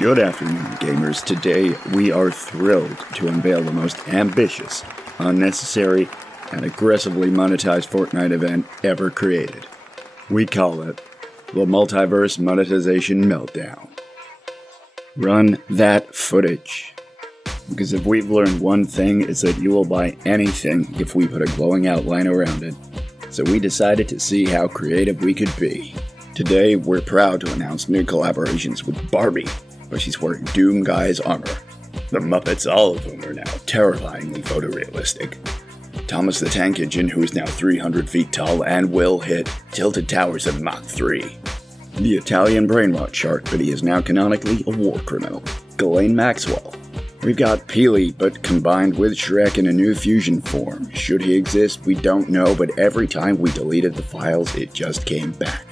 Good afternoon, gamers. Today, we are thrilled to unveil the most ambitious, unnecessary, and aggressively monetized Fortnite event ever created. We call it the Multiverse Monetization Meltdown. Run that footage. Because if we've learned one thing, it's that you will buy anything if we put a glowing outline around it. So we decided to see how creative we could be. Today, we're proud to announce new collaborations with Barbie, where she's wearing Doom Guy's armor. The Muppets, all of whom are now terrifyingly photorealistic. Thomas the Tank Engine, who is now 300 feet tall and will hit tilted towers at Mach 3. The Italian brainrot shark, but he is now canonically a war criminal. Ghislaine Maxwell. We've got Peely, but combined with Shrek in a new fusion form. Should he exist, we don't know, but every time we deleted the files, it just came back.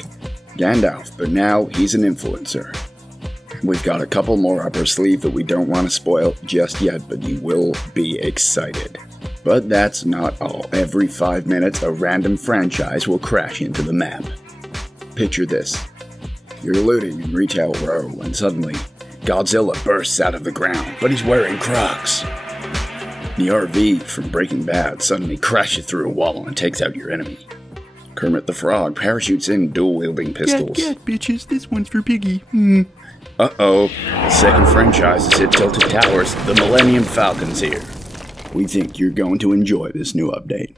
Gandalf, but now he's an influencer. We've got a couple more up our sleeve that we don't want to spoil just yet, but you will be excited. But that's not all. Every 5 minutes, a random franchise will crash into the map. Picture this. You're looting in Retail Row when suddenly Godzilla bursts out of the ground, but he's wearing Crocs. The RV from Breaking Bad suddenly crashes through a wall and takes out your enemy. Kermit the Frog parachutes in dual-wielding pistols. Get, bitches, this one's for Piggy. Uh-oh, the second franchise has hit Tilted Towers. The Millennium Falcon's here. We think you're going to enjoy this new update.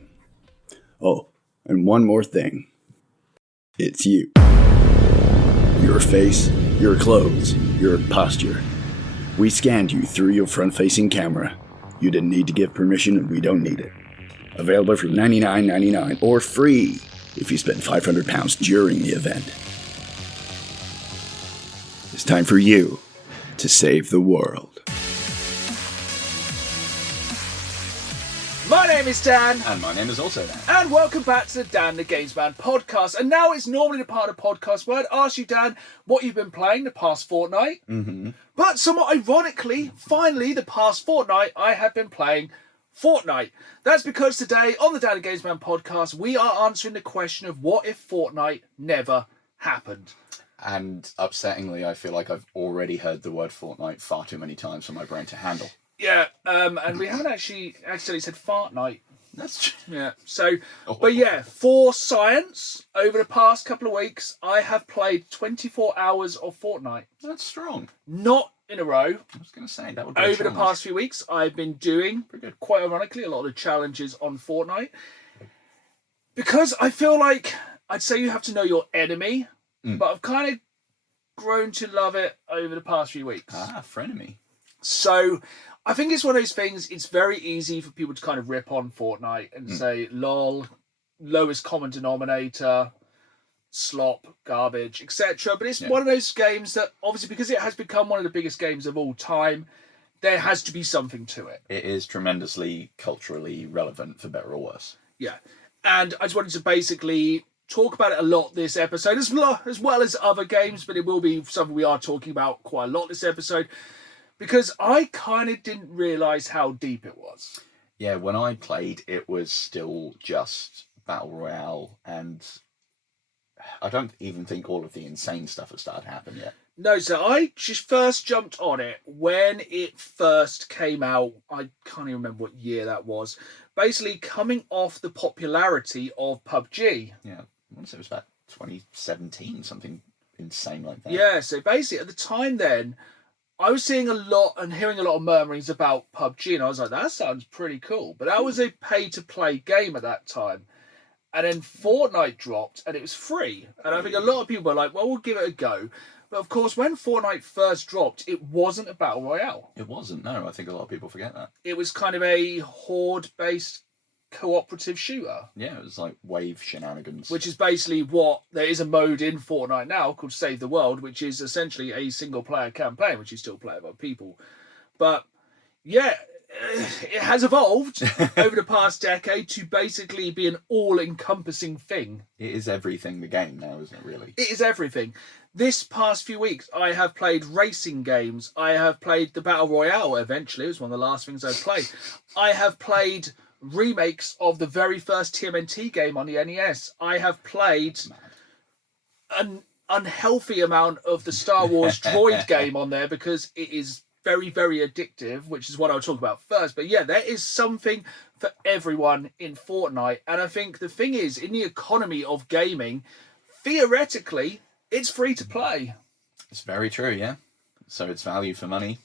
Oh, and one more thing. It's you. Your face, your clothes, your posture. We scanned you through your front-facing camera. You didn't need to give permission, and we don't need it. Available for $99.99 or free if you spend £500 during the event. It's time for you to save the world. My name is Dan. And my name is also Dan. And welcome back to the Dan the Games Man podcast. And now it's normally the part of the podcast where I'd ask you, Dan, what you've been playing the past fortnight. Mm-hmm. But somewhat ironically, finally, the past fortnight, I have been playing Fortnite. That's because today on the Dan the Games Man podcast, we are answering the question of what if Fortnite never happened. And upsettingly, I feel like I've already heard the word Fortnite far too many times for my brain to handle. Yeah, and we haven't actually accidentally said Fartnight. That's true. Yeah, so, but yeah, for science, over the past couple of weeks, I have played 24 hours of Fortnite. That's strong. Not in a row. I was going to say, that would be Over the past few weeks, I've been doing, quite ironically, a lot of the challenges on Fortnite. Because I feel like, I'd say you have to know your enemy, but I've kind of grown to love it over the past few weeks. Frenemy. So, I think it's one of those things, it's very easy for people to kind of rip on Fortnite and say, lol, lowest common denominator, slop, garbage, etc. But it's one of those games that, obviously, because it has become one of the biggest games of all time, there has to be something to it. It is tremendously culturally relevant, for better or worse. Yeah. And I just wanted to basically talk about it a lot this episode, as well as other games, but it will be something we are talking about quite a lot this episode. Because I kind of didn't realise how deep it was. Yeah, when I played, it was still just Battle Royale, and I don't even think all of the insane stuff has started to happen yet. No, so I just first jumped on it when it first came out. I can't even remember what year that was. Basically, coming off the popularity of PUBG. Yeah, I want to say it was about 2017, something insane like that. Yeah, so basically, at the time then, I was seeing a lot and hearing a lot of murmurings about PUBG, and I was like, that sounds pretty cool. But that was a pay-to-play game at that time. And then Fortnite dropped, and it was free. And I think a lot of people were like, well, we'll give it a go. But of course, when Fortnite first dropped, it wasn't a Battle Royale. It wasn't, no. I think a lot of people forget that. It was kind of a horde-based cooperative shooter. Yeah, it was like wave shenanigans. Which is basically what, there is a mode in Fortnite now called Save the World, which is essentially a single-player campaign, which you still play with other people. But, yeah, it has evolved over the past decade to basically be an all-encompassing thing. It is everything the game now, isn't it, really? It is everything. This past few weeks, I have played racing games. I have played the Battle Royale, eventually. It was one of the last things I played. I have played remakes of the very first TMNT game on the NES. I have played unhealthy amount of the Star Wars droid game on there because it is very, very addictive, which is what I'll talk about first. But yeah, there is something for everyone in Fortnite. And I think the thing is, in the economy of gaming, theoretically, it's free to play. It's very true, yeah. So it's value for money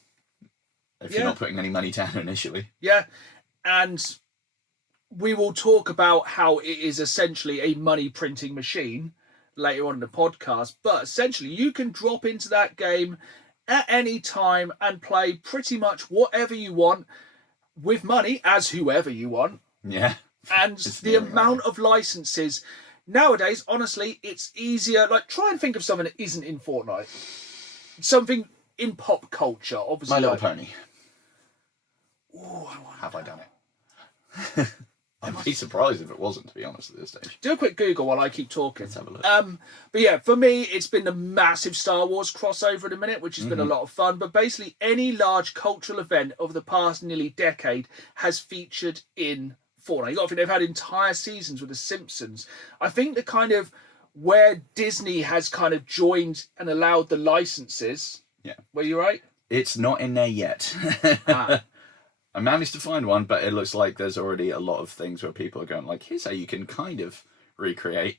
if you're not putting any money down initially. Yeah, and we will talk about how it is essentially a money printing machine later on in the podcast. But essentially, you can drop into that game at any time and play pretty much whatever you want with money as whoever you want. Yeah. And the amount of licenses nowadays, honestly, it's easier. Like, try and think of something that isn't in Fortnite. Something in pop culture, obviously. My Little Pony. Ooh, Have I done it? I'd be surprised if it wasn't, to be honest, at this stage. Do a quick Google while I keep talking. Let's have a look. But yeah, for me, it's been the massive Star Wars crossover in a minute, which has been a lot of fun. But basically, any large cultural event of the past nearly decade has featured in Fortnite. You got to think they've had entire seasons with The Simpsons. I think the kind of where Disney has kind of joined and allowed the licenses. Yeah. Were you right? It's not in there yet. I managed to find one, but it looks like there's already a lot of things where people are going like, here's how you can kind of recreate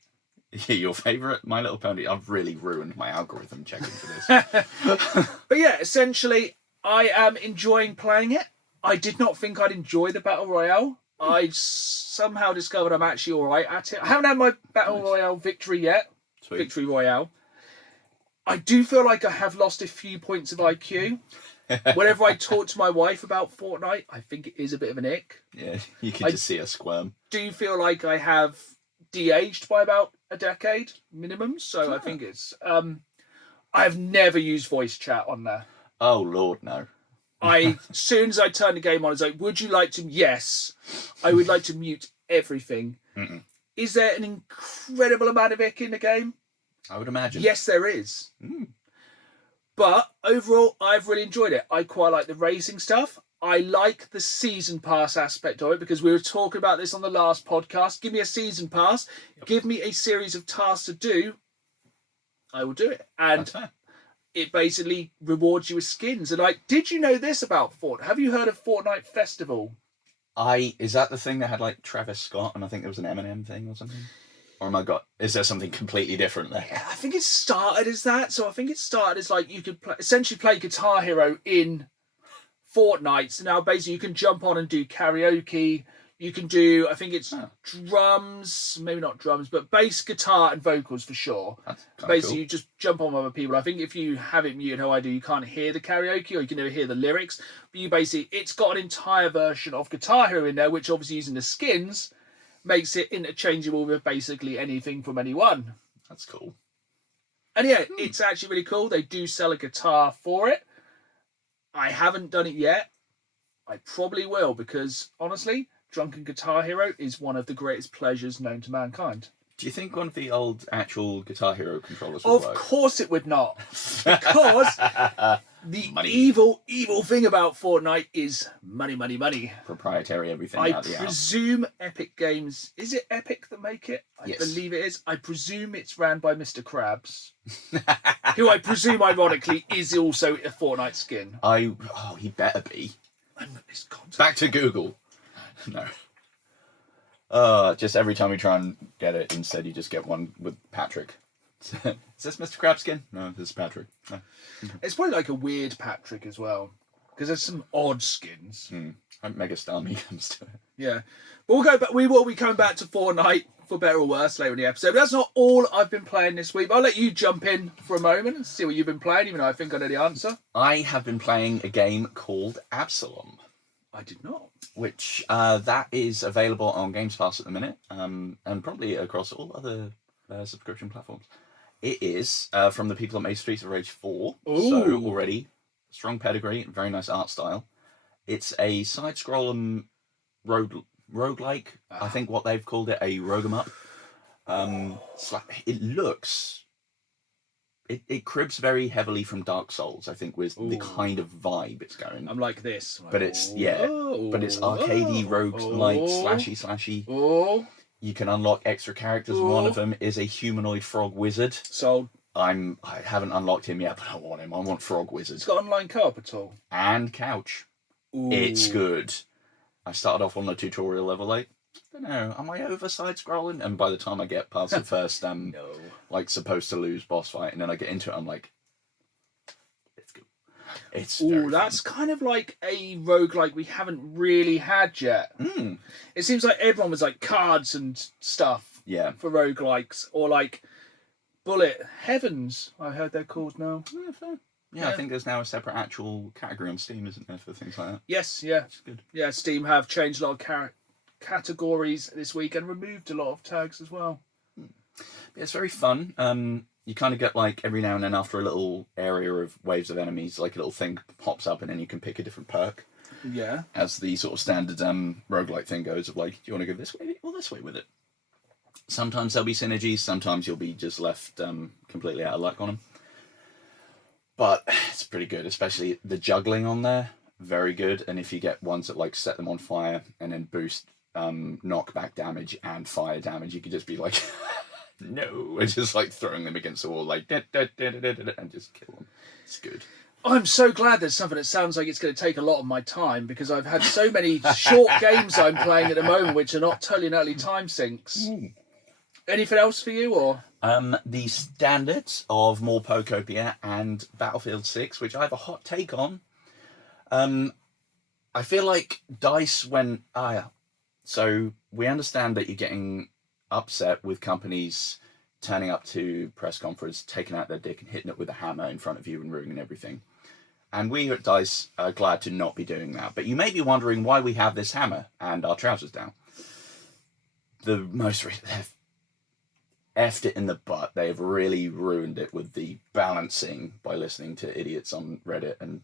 your favourite My Little Pony. I've really ruined my algorithm checking for this. But yeah, essentially, I am enjoying playing it. I did not think I'd enjoy the Battle Royale. I somehow discovered I'm actually all right at it. I haven't had my Battle Royale victory yet. Sweet. Victory Royale. I do feel like I have lost a few points of IQ. Whenever I talk to my wife about Fortnite, I think it is a bit of an ick. Yeah, you can just see her squirm. Do feel like I have de-aged by about a decade minimum, so I think it's... I've never used voice chat on there. Oh, Lord, no. As soon as I turn the game on, it's like, would you like to... Yes, I would like to mute everything. Mm-mm. Is there an incredible amount of ick in the game? I would imagine. Yes, there is. But overall, I've really enjoyed it. I quite like the racing stuff. I like the season pass aspect of it because we were talking about this on the last podcast. Give me a season pass. Give me a series of tasks to do. I will do it. And it basically rewards you with skins. And like, did you know this about Fortnite? Have you heard of Fortnite Festival? Is that the thing that had like Travis Scott and I think there was an Eminem thing or something? Or is there something completely different there? Yeah, I think it started as that. So I think it started as like you could essentially play Guitar Hero in Fortnite. So now basically you can jump on and do karaoke. You can do, I think it's drums, maybe not drums, but bass, guitar and vocals for sure. Basically, you just jump on with other people. I think if you have it muted how I do, you can't hear the karaoke or you can never hear the lyrics. But you basically, it's got an entire version of Guitar Hero in there, which obviously using the skins makes it interchangeable with basically anything from anyone. That's cool. And yeah, it's actually really cool. They do sell a guitar for it. I haven't done it yet. I probably will because, honestly, Drunken Guitar Hero is one of the greatest pleasures known to mankind. Do you think one of the old actual Guitar Hero controllers would work? Of course it would not. Because the evil thing about Fortnite is money, money, money. Proprietary everything I out the presume Epic Games... Is it Epic that make it? I believe it is. I presume it's ran by Mr. Krabs. Who I presume, ironically, is also a Fortnite skin. He better be. It's back to Google. No. Just every time we try and get it, instead you just get one with Patrick. Is this Mr. Krabs skin? No, this is Patrick. No. It's probably like a weird Patrick as well, because there's some odd skins. Megastar me comes to it. Yeah, but we'll go back. We will be coming back to Fortnite for better or worse later in the episode. But that's not all I've been playing this week. But I'll let you jump in for a moment and see what you've been playing, even though I think I know the answer. I have been playing a game called Absalom. I did not. Which that is available on Games Pass at the minute, and probably across all other subscription platforms. It is from the people that made Streets of Rage 4, so already strong pedigree, very nice art style. It's a side-scrolling roguelike, I think what they've called it, a rogue 'em up. It looks... It cribs very heavily from Dark Souls, I think, with the kind of vibe it's going. I'm like this. But it's arcadey, rogue-like, slashy. Oh. You can unlock extra characters. One of them is a humanoid frog wizard. Sold. I haven't unlocked him yet, but I want him. I want Frog Wizard. It's got online co-op at all? And couch. Ooh. It's good. I started off on the tutorial level, like, I don't know, am I over side scrolling? And by the time I get past the first No. like supposed to lose boss fight, and then I get into it, I'm like, it's good. It's that's kind of like a roguelike we haven't really had yet. Mm. It seems like everyone was like cards and stuff for roguelikes, or like Bullet Heavens, I heard they're called now. Yeah, fair. Yeah, I think there's now a separate actual category on Steam, isn't there, for things like that? Yes, yeah. It's good. Yeah, Steam have changed a lot of categories this week and removed a lot of tags as well. It's very fun. You kind of get like every now and then after a little area of waves of enemies, like a little thing pops up and then you can pick a different perk. Yeah. As the sort of standard roguelike thing goes of like, do you want to go this way or this way with it? Sometimes there'll be synergies, sometimes you'll be just left completely out of luck on them. But it's pretty good, especially the juggling on there, very good. And if you get ones that like set them on fire and then boost knockback damage and fire damage, you could just be like, no, and just like throwing them against the wall, like, and just kill them. It's good. I'm so glad there's something that sounds like it's going to take a lot of my time, because I've had so many short games I'm playing at the moment which are not totally and utterly time sinks. Anything else for you, or? The standards of more Pokopia and Battlefield 6, which I have a hot take on. I feel like DICE went, so we understand that you're getting upset with companies turning up to press conference, taking out their dick and hitting it with a hammer in front of you and ruining everything. And we at DICE are glad to not be doing that. But you may be wondering why we have this hammer and our trousers down. The most recent... effed it in the butt. They've really ruined it with the balancing by listening to idiots on Reddit, and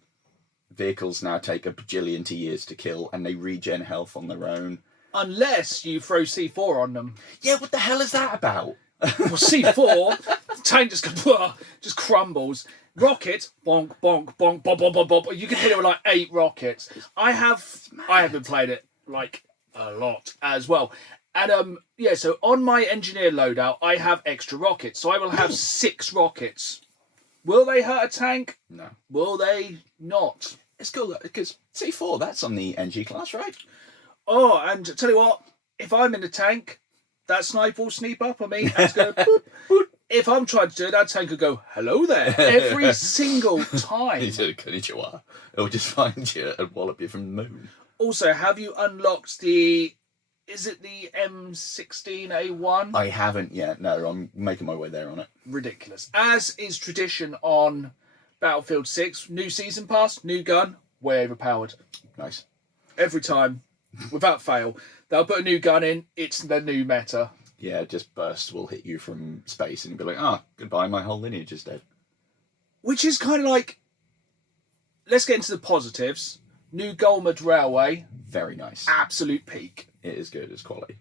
vehicles now take a bajillion years to kill and they regen health on their own. Unless you throw C4 on them. Yeah, what the hell is that about? Well, C4, the tank just crumbles. Rocket, bonk, bonk, bonk, bonk, bonk, bonk, bonk. You can hit it with like 8 rockets. I have been playing it like a lot as well. And so on my engineer loadout, I have extra rockets. So I will have 6 rockets. Will they hurt a tank? No. Will they not? It's cool because C4, that's on the NG class, right? Oh, and tell you what, if I'm in the tank, that sniper will sneak up on me and it's going boop, boop. If I'm trying to do it, that tank will go, hello there, every single time. Konnichiwa. It'll just find you and wallop you from the moon. Also, have you unlocked the... Is it the M16A1? I haven't yet. No, I'm making my way there on it. Ridiculous. As is tradition on Battlefield 6, new season pass, new gun, way overpowered. Nice. Every time, without fail. They'll put a new gun in, it's the new meta. Yeah, just bursts will hit you from space and you'll be like, goodbye, my whole lineage is dead. Which is kind of like... Let's get into the positives. New Golmud Railway. Very nice. Absolute peak. It is good. It's quality.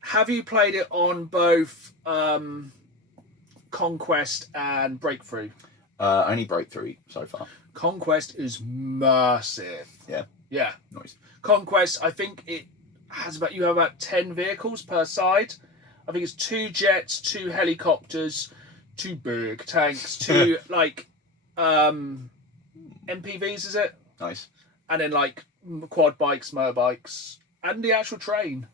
Have you played it on both Conquest and Breakthrough? Only Breakthrough so far. Conquest is massive. Yeah. Yeah. Nice. Conquest, I think it has you have about 10 vehicles per side. I think it's 2 jets, 2 helicopters, 2 big tanks, 2 like MPVs, is it? Nice. And then like quad bikes, motorbikes, and the actual train.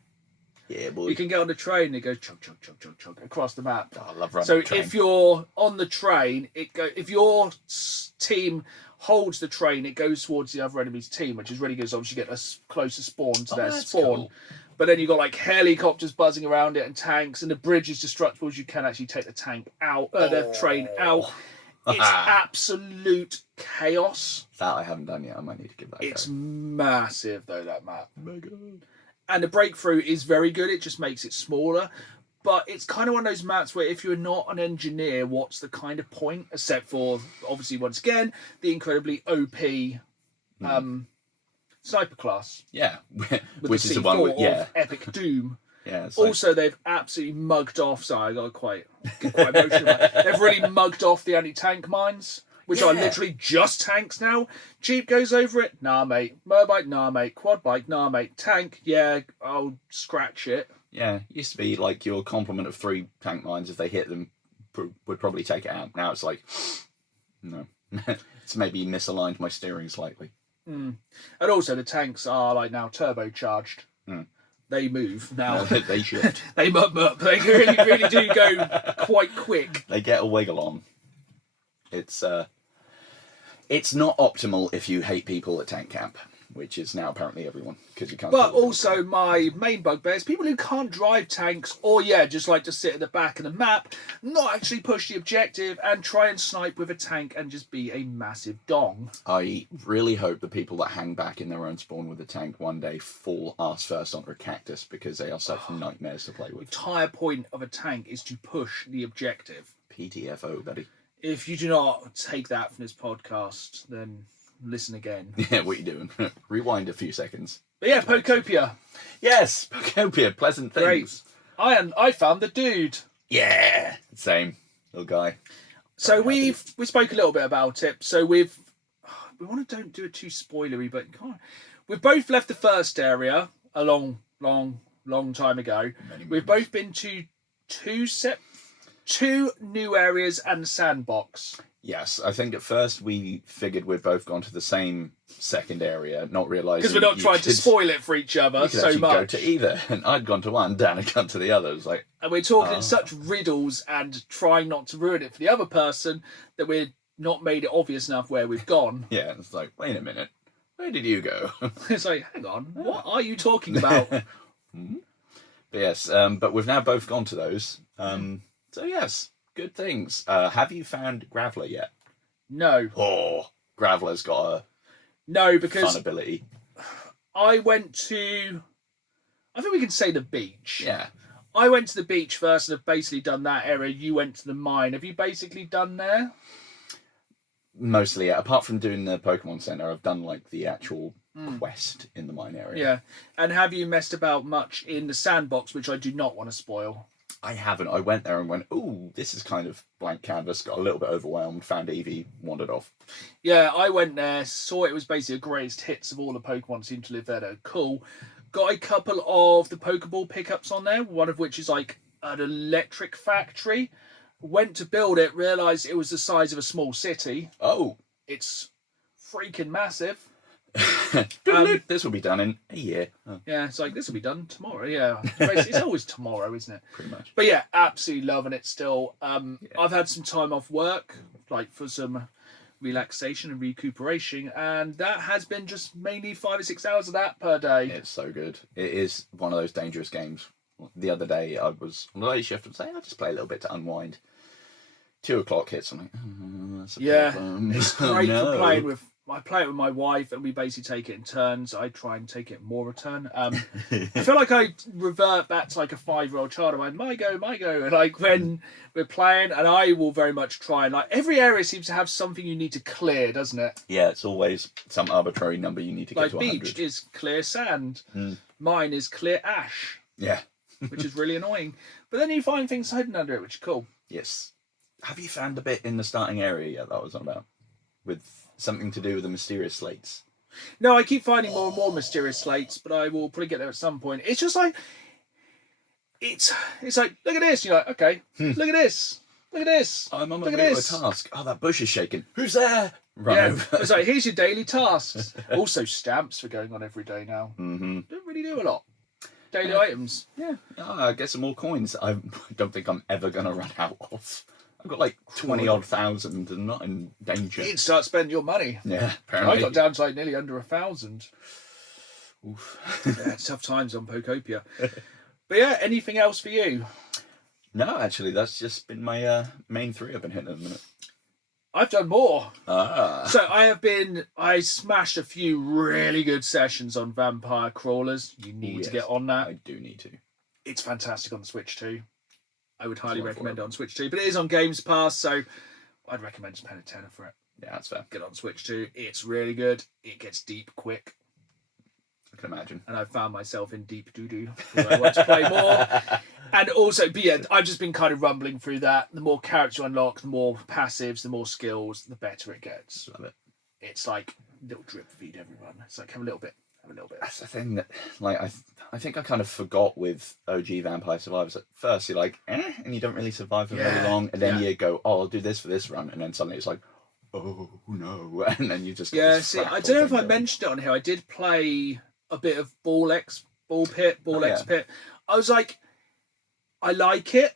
Yeah, boy. You can get on the train and it goes chug, chug, chug, chug, chug across the map. Oh, I love running So the train. if you're on the train, if your team holds the train, it goes towards the other enemy's team, which is really good. So obviously you get a closer spawn to their spawn. Cool. But then you've got like helicopters buzzing around it and tanks, and the bridge is destructible as you can actually take the tank out, the train out. It's absolute chaos. That I haven't done yet. I might need to give that a go. It's massive though, that map. Mega. And the Breakthrough is very good. It just makes it smaller. But it's kind of one of those maps where if you're not an engineer, what's the kind of point? Except for, obviously, once again, the incredibly OP sniper class. Yeah. With Which the is the C4 one with, of Epic Doom. Yeah. It's like... Also, they've absolutely mugged off. Sorry, I got quite emotional. They've really mugged off the anti-tank mines, which are literally just tanks now. Jeep goes over it. Nah, mate. Motorbike, nah, mate. Quad bike, nah, mate. Tank, yeah, I'll scratch it. Yeah, it used to be like your complement of 3 tank mines. If they hit them, would probably take it out. Now it's like, no. It's maybe misaligned my steering slightly. And also the tanks are like now turbocharged. They move now. They shift. They mup. They really do go quite quick. They get a wiggle on. It's not optimal if you hate people at tank camp, which is now apparently everyone, because you can't. But also my main bugbear is people who can't drive tanks, or just like to sit at the back of the map, not actually push the objective and try and snipe with a tank and just be a massive dong. I really hope the people that hang back in their own spawn with a tank one day fall arse first onto a cactus, because they are such nightmares to play with. The entire point of a tank is to push the objective. PTFO, buddy. If you do not take that from this podcast, then listen again. Yeah, what are you doing? Rewind a few seconds. But yeah, Pocopia. Yes, Pocopia, pleasant things. Great. I found the dude. Yeah, same little guy. So we spoke a little bit about it. So we want to don't do it too spoilery, but we've both left the first area a long time ago. We've both been to two new areas and a sandbox. Yes, I think at first we figured we'd both gone to the same second area, not realising... Because we're not trying to spoil it for each other so much. Go to either, and I'd gone to one, Dan had gone to the other. It was like... And we're talking in such riddles and trying not to ruin it for the other person that we're not made it obvious enough where we've gone. Yeah, it's like, wait a minute, where did you go? It's like, hang on, what are you talking about? But yes, but we've now both gone to those. So yes, good things. Have you found Graveler yet? No. Oh, Graveler's got because fun ability. I think we can say the beach. Yeah. I went to the beach first and have basically done that area. You went to the mine. Have you basically done there? Mostly, yeah. Apart from doing the Pokemon Center, I've done like the actual quest in the mine area. Yeah. And have you messed about much in the sandbox, which I do not want to spoil? I haven't. I went there and went, ooh, this is kind of blank canvas. Got a little bit overwhelmed, found Eevee, wandered off. Yeah, I went there, saw it was basically the greatest hits of all the Pokemon seem to live there. They're cool. Got a couple of the Pokeball pickups on there, one of which is like an electric factory. Went to build it, realised it was the size of a small city. Oh. It's freaking massive. This will be done in a year. Oh. Yeah, it's like, this will be done tomorrow. Yeah, it's always tomorrow, isn't it? Pretty much. But yeah, absolutely loving it still. I've had some time off work, like for some relaxation and recuperation, and that has been just mainly 5 or 6 hours of that per day. It's so good. It is one of those dangerous games. The other day I was on the late shift and saying, I'll just play a little bit to unwind. 2 o'clock hits, I'm like, that's a problem. It's great for playing with. I play it with my wife, and we basically take it in turns. I try and take it more a turn. I feel like I revert back to like a 5-year-old child. I'm like, my go. And like when we're playing, and I will very much try. And like every area seems to have something you need to clear, doesn't it? Yeah, it's always some arbitrary number you need to get to 100. Like beach is clear sand. Mine is clear ash. Yeah. Which is really annoying. But then you find things hidden under it, which is cool. Yes. Have you found a bit in the starting area yet that I was on about? With something to do with the mysterious slates? No, I keep finding more and more mysterious slates, but I will probably get there at some point. It's just like, it's like, look at this. You're like, okay, look at this. Look at this. I'm on look my at way to this. a task. Oh, that bush is shaking. Who's there? Run over. It's like, here's your daily tasks. Also stamps for going on every day now. Mm-hmm. Don't really do a lot. Daily items. Yeah. Oh, get some more coins. I don't think I'm ever going to run out of. I've got like 20-odd thousand and not in danger. You need to start spending your money. Yeah, apparently. I got down to like nearly under 1,000. Oof. Yeah, it's tough times on Pocopia. But yeah, anything else for you? No, actually, that's just been my main 3 I've been hitting at the minute. I've done more. So I smashed a few really good sessions on Vampire Crawlers. You need to get on that. I do need to. It's fantastic on the Switch too. I would highly recommend it on Switch too. But it is on Games Pass, so I'd recommend just paying $10 for it. Yeah, that's fair. Get it on Switch too. It's really good. It gets deep quick. I can imagine. And I found myself in deep doo-doo because I want to play more. And also, but yeah, I've just been kind of rumbling through that. The more characters you unlock, the more passives, the more skills, the better it gets. Love it. It's like little drip feed everyone. It's like have a little bit, have a little bit. That's the thing that, like, I think I kind of forgot with OG Vampire Survivors. At first, you're like, and you don't really survive for very long, and then you go, oh, I'll do this for this run, and then suddenly it's like, oh no, and then you just see, I don't know if I mentioned it on here. I did play a bit of Ball Pit. I was like, I like it.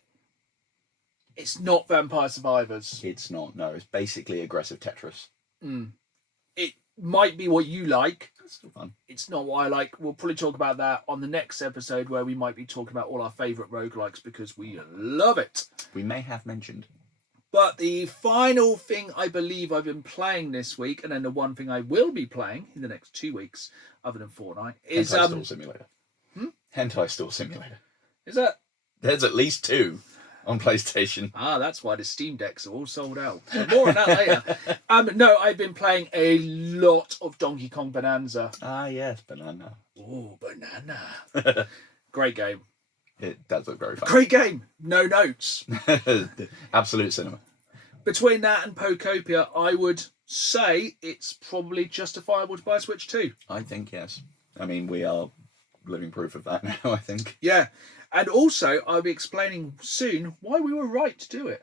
It's not Vampire Survivors. It's not. No, it's basically aggressive Tetris. It might be what you like. It's still fun. It's not what I like. We'll probably talk about that on the next episode, where we might be talking about all our favourite roguelikes because we love it. We may have mentioned. But the final thing I believe I've been playing this week, and then the one thing I will be playing in the next 2 weeks, other than Fortnite, is Hentai Store Simulator. Hentai Store Simulator. Is that? There's at least 2 on PlayStation. That's why the Steam Decks are all sold out. So more on that later. No, I've been playing a lot of Donkey Kong Bonanza. Yes, Banana. Oh, Banana. Great game. It does look very fun. Great game. No notes. Absolute cinema. Between that and Pokopia, I would say it's probably justifiable to buy a Switch 2. I think yes. I mean, we are living proof of that now, I think. Yeah. And also, I'll be explaining soon why we were right to do it.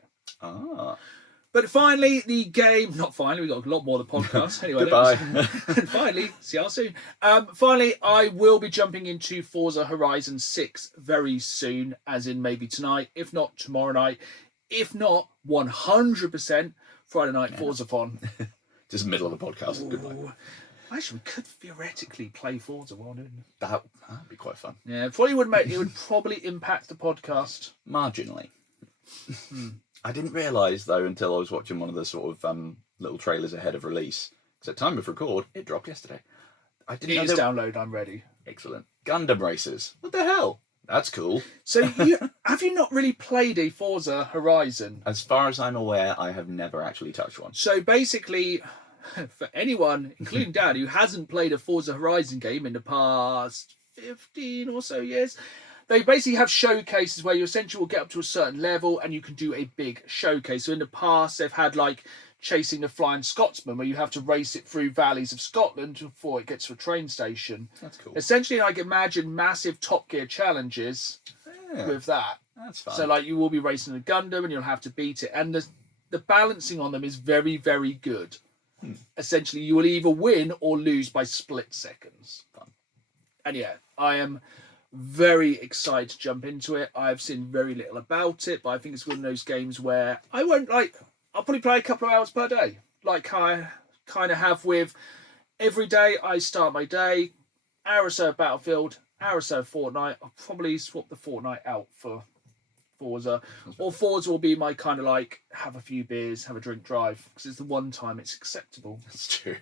But finally, the game... Not finally, we've got a lot more of the podcast. Anyway, goodbye. And finally, see you soon. Finally, I will be jumping into Forza Horizon 6 very soon, as in maybe tonight, if not tomorrow night, if not 100% Friday night Forza-thon. Just middle of the podcast. Ooh. Goodbye. Actually, we could theoretically play Forza while doing it. That'd be quite fun. Yeah, it probably would it would probably impact the podcast. Marginally. I didn't realise, though, until I was watching one of the sort of little trailers ahead of release. Because at time of record, it dropped yesterday. I didn't know. It is download, I'm ready. Excellent. Gundam races. What the hell? That's cool. So, have you not really played a Forza Horizon? As far as I'm aware, I have never actually touched one. So, basically, for anyone, including Dad, who hasn't played a Forza Horizon game in the past 15 or so years, they basically have showcases where you essentially will get up to a certain level and you can do a big showcase. So in the past, they've had like Chasing the Flying Scotsman, where you have to race it through valleys of Scotland before it gets to a train station. That's cool. Essentially, I can imagine massive Top Gear challenges with that. That's fun. So like you will be racing a Gundam and you'll have to beat it. And the balancing on them is very, very good. Essentially, you will either win or lose by split seconds. Fun. And yeah, I am very excited to jump into it. I've seen very little about it, but I think it's one of those games where I'll probably play a couple of hours per day. Like I kind of have with every day I start my day, hour or so of Battlefield, hour or so of Fortnite. I'll probably swap the Fortnite out for Forza. Or Forza will be my kind of like have a few beers, have a drink drive, because it's the one time it's acceptable. That's true.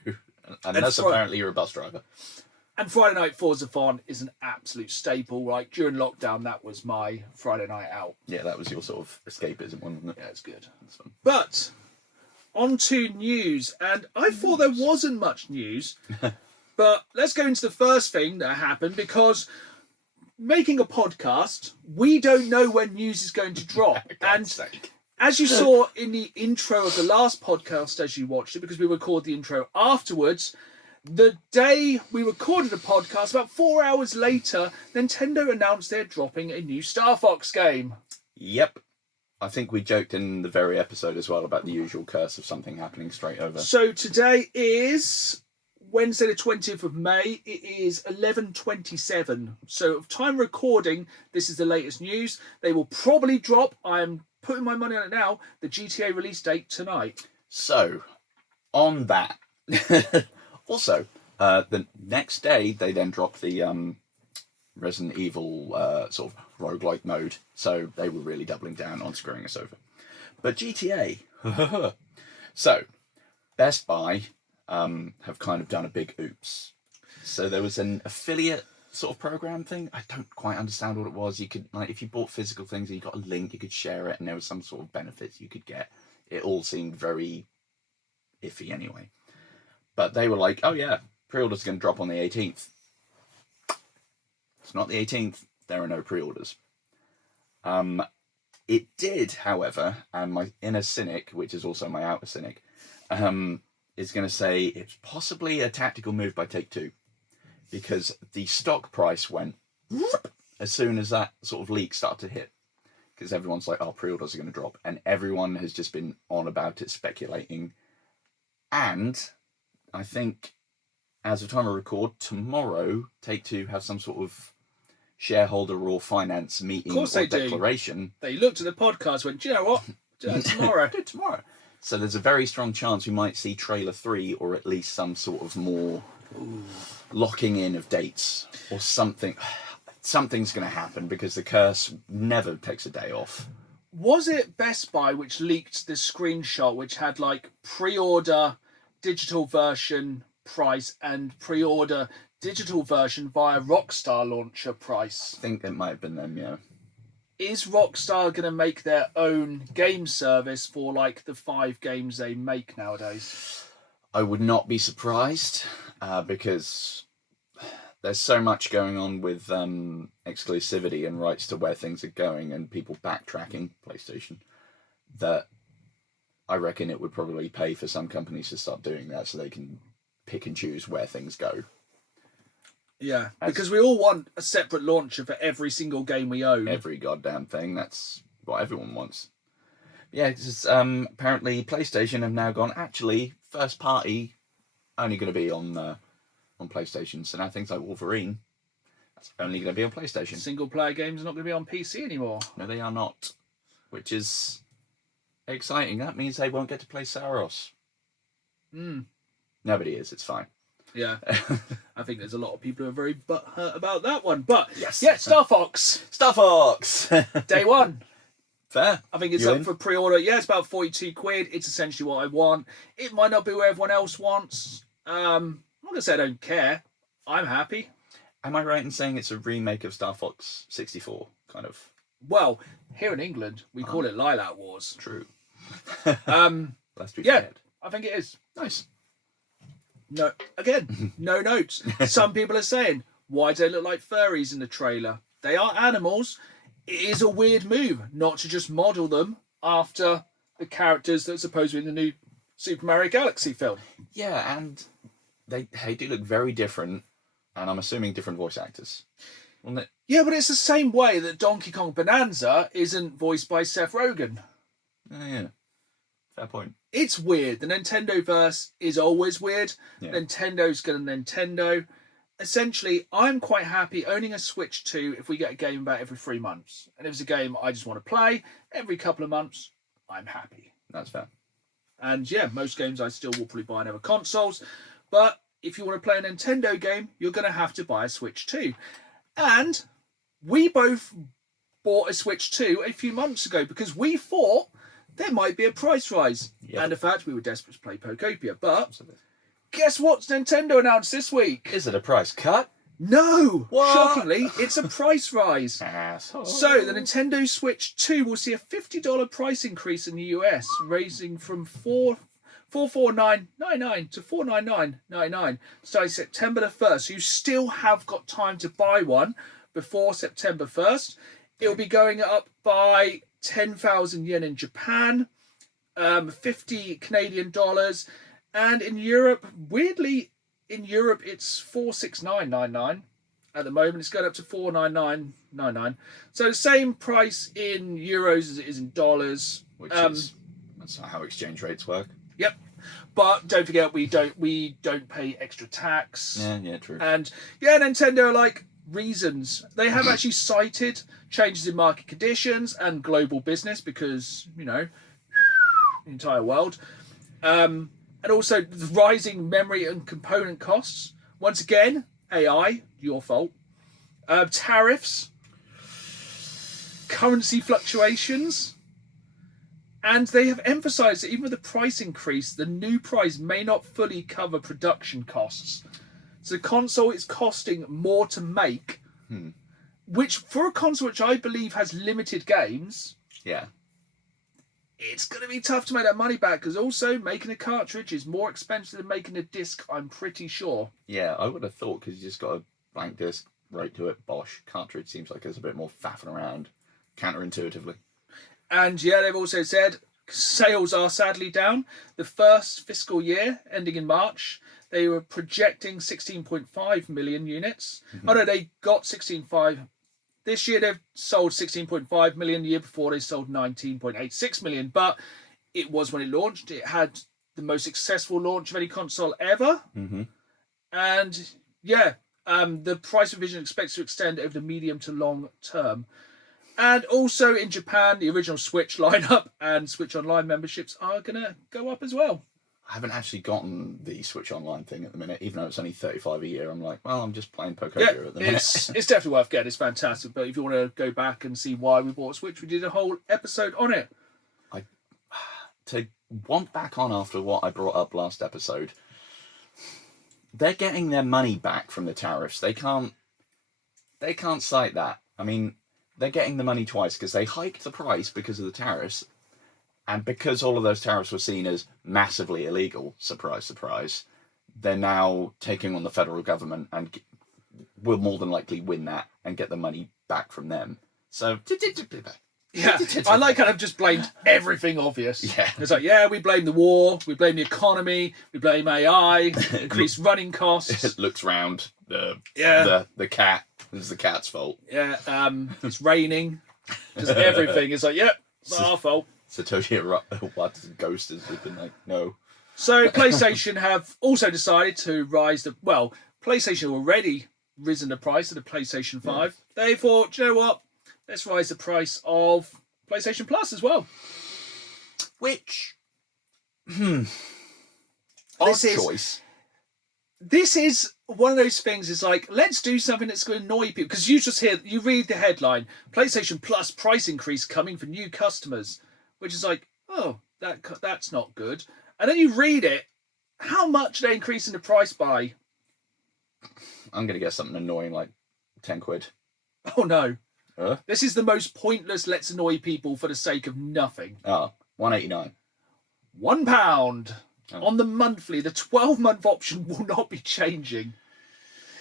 Unless apparently you're a bus driver. And Friday night Forza-thon is an absolute staple. Like during lockdown, that was my Friday night out. Yeah, that was your sort of escapism one, wasn't it? Yeah, it's good. That's fun. But on to news, and I thought there wasn't much news, but let's go into the first thing that happened, because making a podcast, we don't know when news is going to drop. And as you saw in the intro of the last podcast, as you watched it, because we record the intro afterwards, the day we recorded the podcast, about 4 hours later, Nintendo announced they're dropping a new Star Fox game. Yep. I think we joked in the very episode as well about the usual curse of something happening straight over. So today is Wednesday the 20th of May. It is 11:27. So of time recording, this is the latest news. They will probably drop, I am putting my money on it now, the GTA release date tonight. So, on that... Also, the next day, they then dropped the Resident Evil sort of roguelike mode. So they were really doubling down on screwing us over. But GTA. So, Best Buy have kind of done a big oops. So there was an affiliate sort of program thing. I don't quite understand what it was. You could, like, if you bought physical things and you got a link, you could share it and there was some sort of benefits you could get. It all seemed very iffy anyway. But they were like, oh yeah, pre-orders are going to drop on the 18th. It's not the 18th. There are no pre-orders. It did, however, and my inner cynic, which is also my outer cynic, is going to say it's possibly a tactical move by Take-Two. because the stock price went as soon as that sort of leak started to hit. Because everyone's like, oh, pre-orders are going to drop. And everyone has just been on about it, speculating. And I think, as of time of record, tomorrow, Take-Two have some sort of shareholder or finance meeting or declaration. They looked at the podcast and went, do you know what? Do it tomorrow. Do it tomorrow. So there's a very strong chance we might see trailer 3 or at least some sort of more locking in of dates or something. Something's going to happen because the curse never takes a day off. Was it Best Buy which leaked the screenshot which had like pre-order digital version price and pre-order digital version via Rockstar launcher price? I think it might have been them, yeah. Is Rockstar going to make their own game service for like the 5 games they make nowadays? I would not be surprised because there's so much going on with exclusivity and rights to where things are going and people backtracking PlayStation that I reckon it would probably pay for some companies to start doing that so they can pick and choose where things go. Yeah, because we all want a separate launcher for every single game we own. Every goddamn thing. That's what everyone wants. Yeah, it's apparently PlayStation have now gone, actually, first party only going to be on PlayStation. So now things like Wolverine, that's only going to be on PlayStation. Single player games are not going to be on PC anymore. No, they are not. Which is exciting. That means they won't get to play Saros. Nobody is. It's fine. Yeah. I think there's a lot of people who are very butthurt about that one. But, yes. Yeah, Star Fox. Star Fox! Day one. Fair. I think it's up for pre-order. Yeah, it's about 42 quid. It's essentially what I want. It might not be what everyone else wants. I'm not going to say I don't care. I'm happy. Am I right in saying it's a remake of Star Fox 64, kind of? Well, here in England, we call it Lilac Wars. True. Lest we forget. I think it is. Nice. No, again, no notes. Some people are saying, why do they look like furries in the trailer? They are animals. It is a weird move not to just model them after the characters that are supposed to be in the new Super Mario Galaxy film. Yeah, and they do look very different, and I'm assuming different voice actors. Wasn't it? Yeah, but it's the same way that Donkey Kong Bonanza isn't voiced by Seth Rogen. Yeah. Fair point. It's weird. The Nintendo-verse is always weird. Yeah. Nintendo's going to Nintendo. Essentially, I'm quite happy owning a Switch 2 if we get a game about every 3 months. And if it's a game I just want to play every couple of months, I'm happy. That's fair. And yeah, most games I still will probably buy on other consoles. But if you want to play a Nintendo game, you're going to have to buy a Switch 2. And we both bought a Switch 2 a few months ago because we thought there might be a price rise. Yep. And in fact, we were desperate to play Pokopia. But absolutely. Guess what Nintendo announced this week? Is it a price cut? No! What? Shockingly, it's a price rise. Asshole. So, the Nintendo Switch 2 will see a $50 price increase in the US, raising from $449.99 to $499.99 starting September the 1st. So you still have got time to buy one before September 1st. It will be going up by 10,000 yen in Japan, 50 Canadian dollars, and in Europe, weirdly, it's 469.99 at the moment. It's going up to 499.99. So the same price in euros as it is in dollars. Which is that's how exchange rates work. Yep. But don't forget, we don't pay extra tax. Yeah, true. And yeah, Nintendo are like reasons. They have actually cited changes in market conditions and global business because, the entire world. And also the rising memory and component costs. Once again, AI, your fault. Tariffs, currency fluctuations. And they have emphasised that even with the price increase, the new price may not fully cover production costs. So the console is costing more to make, which for a console which I believe has limited games, it's going to be tough to make that money back because also making a cartridge is more expensive than making a disc, I'm pretty sure. Yeah, I would have thought because you just got a blank disc right to it, bosh. Cartridge seems like there's a bit more faffing around counterintuitively. And yeah, they've also said sales are sadly down. The first fiscal year, ending in March, they were projecting 16.5 million units. Oh no, they got 16.5. This year they've sold 16.5 million. The year before they sold 19.86 million. But it was when it launched. It had the most successful launch of any console ever. And yeah, the price revision expects to extend over the medium to long term. And also in Japan, the original Switch lineup and Switch Online memberships are going to go up as well. I haven't actually gotten the Switch Online thing at the minute, even though it's only $35 a year. I'm like, well, I'm just playing Pokémon at the minute. It's definitely worth getting. It's fantastic. But if you want to go back and see why we bought a Switch, we did a whole episode on it. To want back on after what I brought up last episode, they're getting their money back from the tariffs. They can't cite that. I mean, they're getting the money twice because they hiked the price because of the tariffs. And because all of those tariffs were seen as massively illegal, surprise, surprise, they're now taking on the federal government and will more than likely win that and get the money back from them. So, yeah, I like kind of just blamed everything obvious. Yeah. It's like, yeah, we blame the war, we blame the economy, we blame AI, increased running costs. It looks round. The cat. It's the cat's fault. Yeah, it's raining. Just everything. It's like, yep, it's our fault. Satoshi Iwata's ghost has been like, no. So PlayStation have also decided to PlayStation already risen the price of the PlayStation 5. Yeah. They thought, do you know what? Let's rise the price of PlayStation Plus as well. Which, choice. This is one of those things. It's like, let's do something that's going to annoy people. Because you read the headline, PlayStation Plus price increase coming for new customers. Which is like, oh, that's not good. And then you read it, how much are they increasing the price by? I'm going to get something annoying like 10 quid. Oh, no. This is the most pointless let's annoy people for the sake of nothing. $1.89. £1 on the monthly. The 12-month option will not be changing.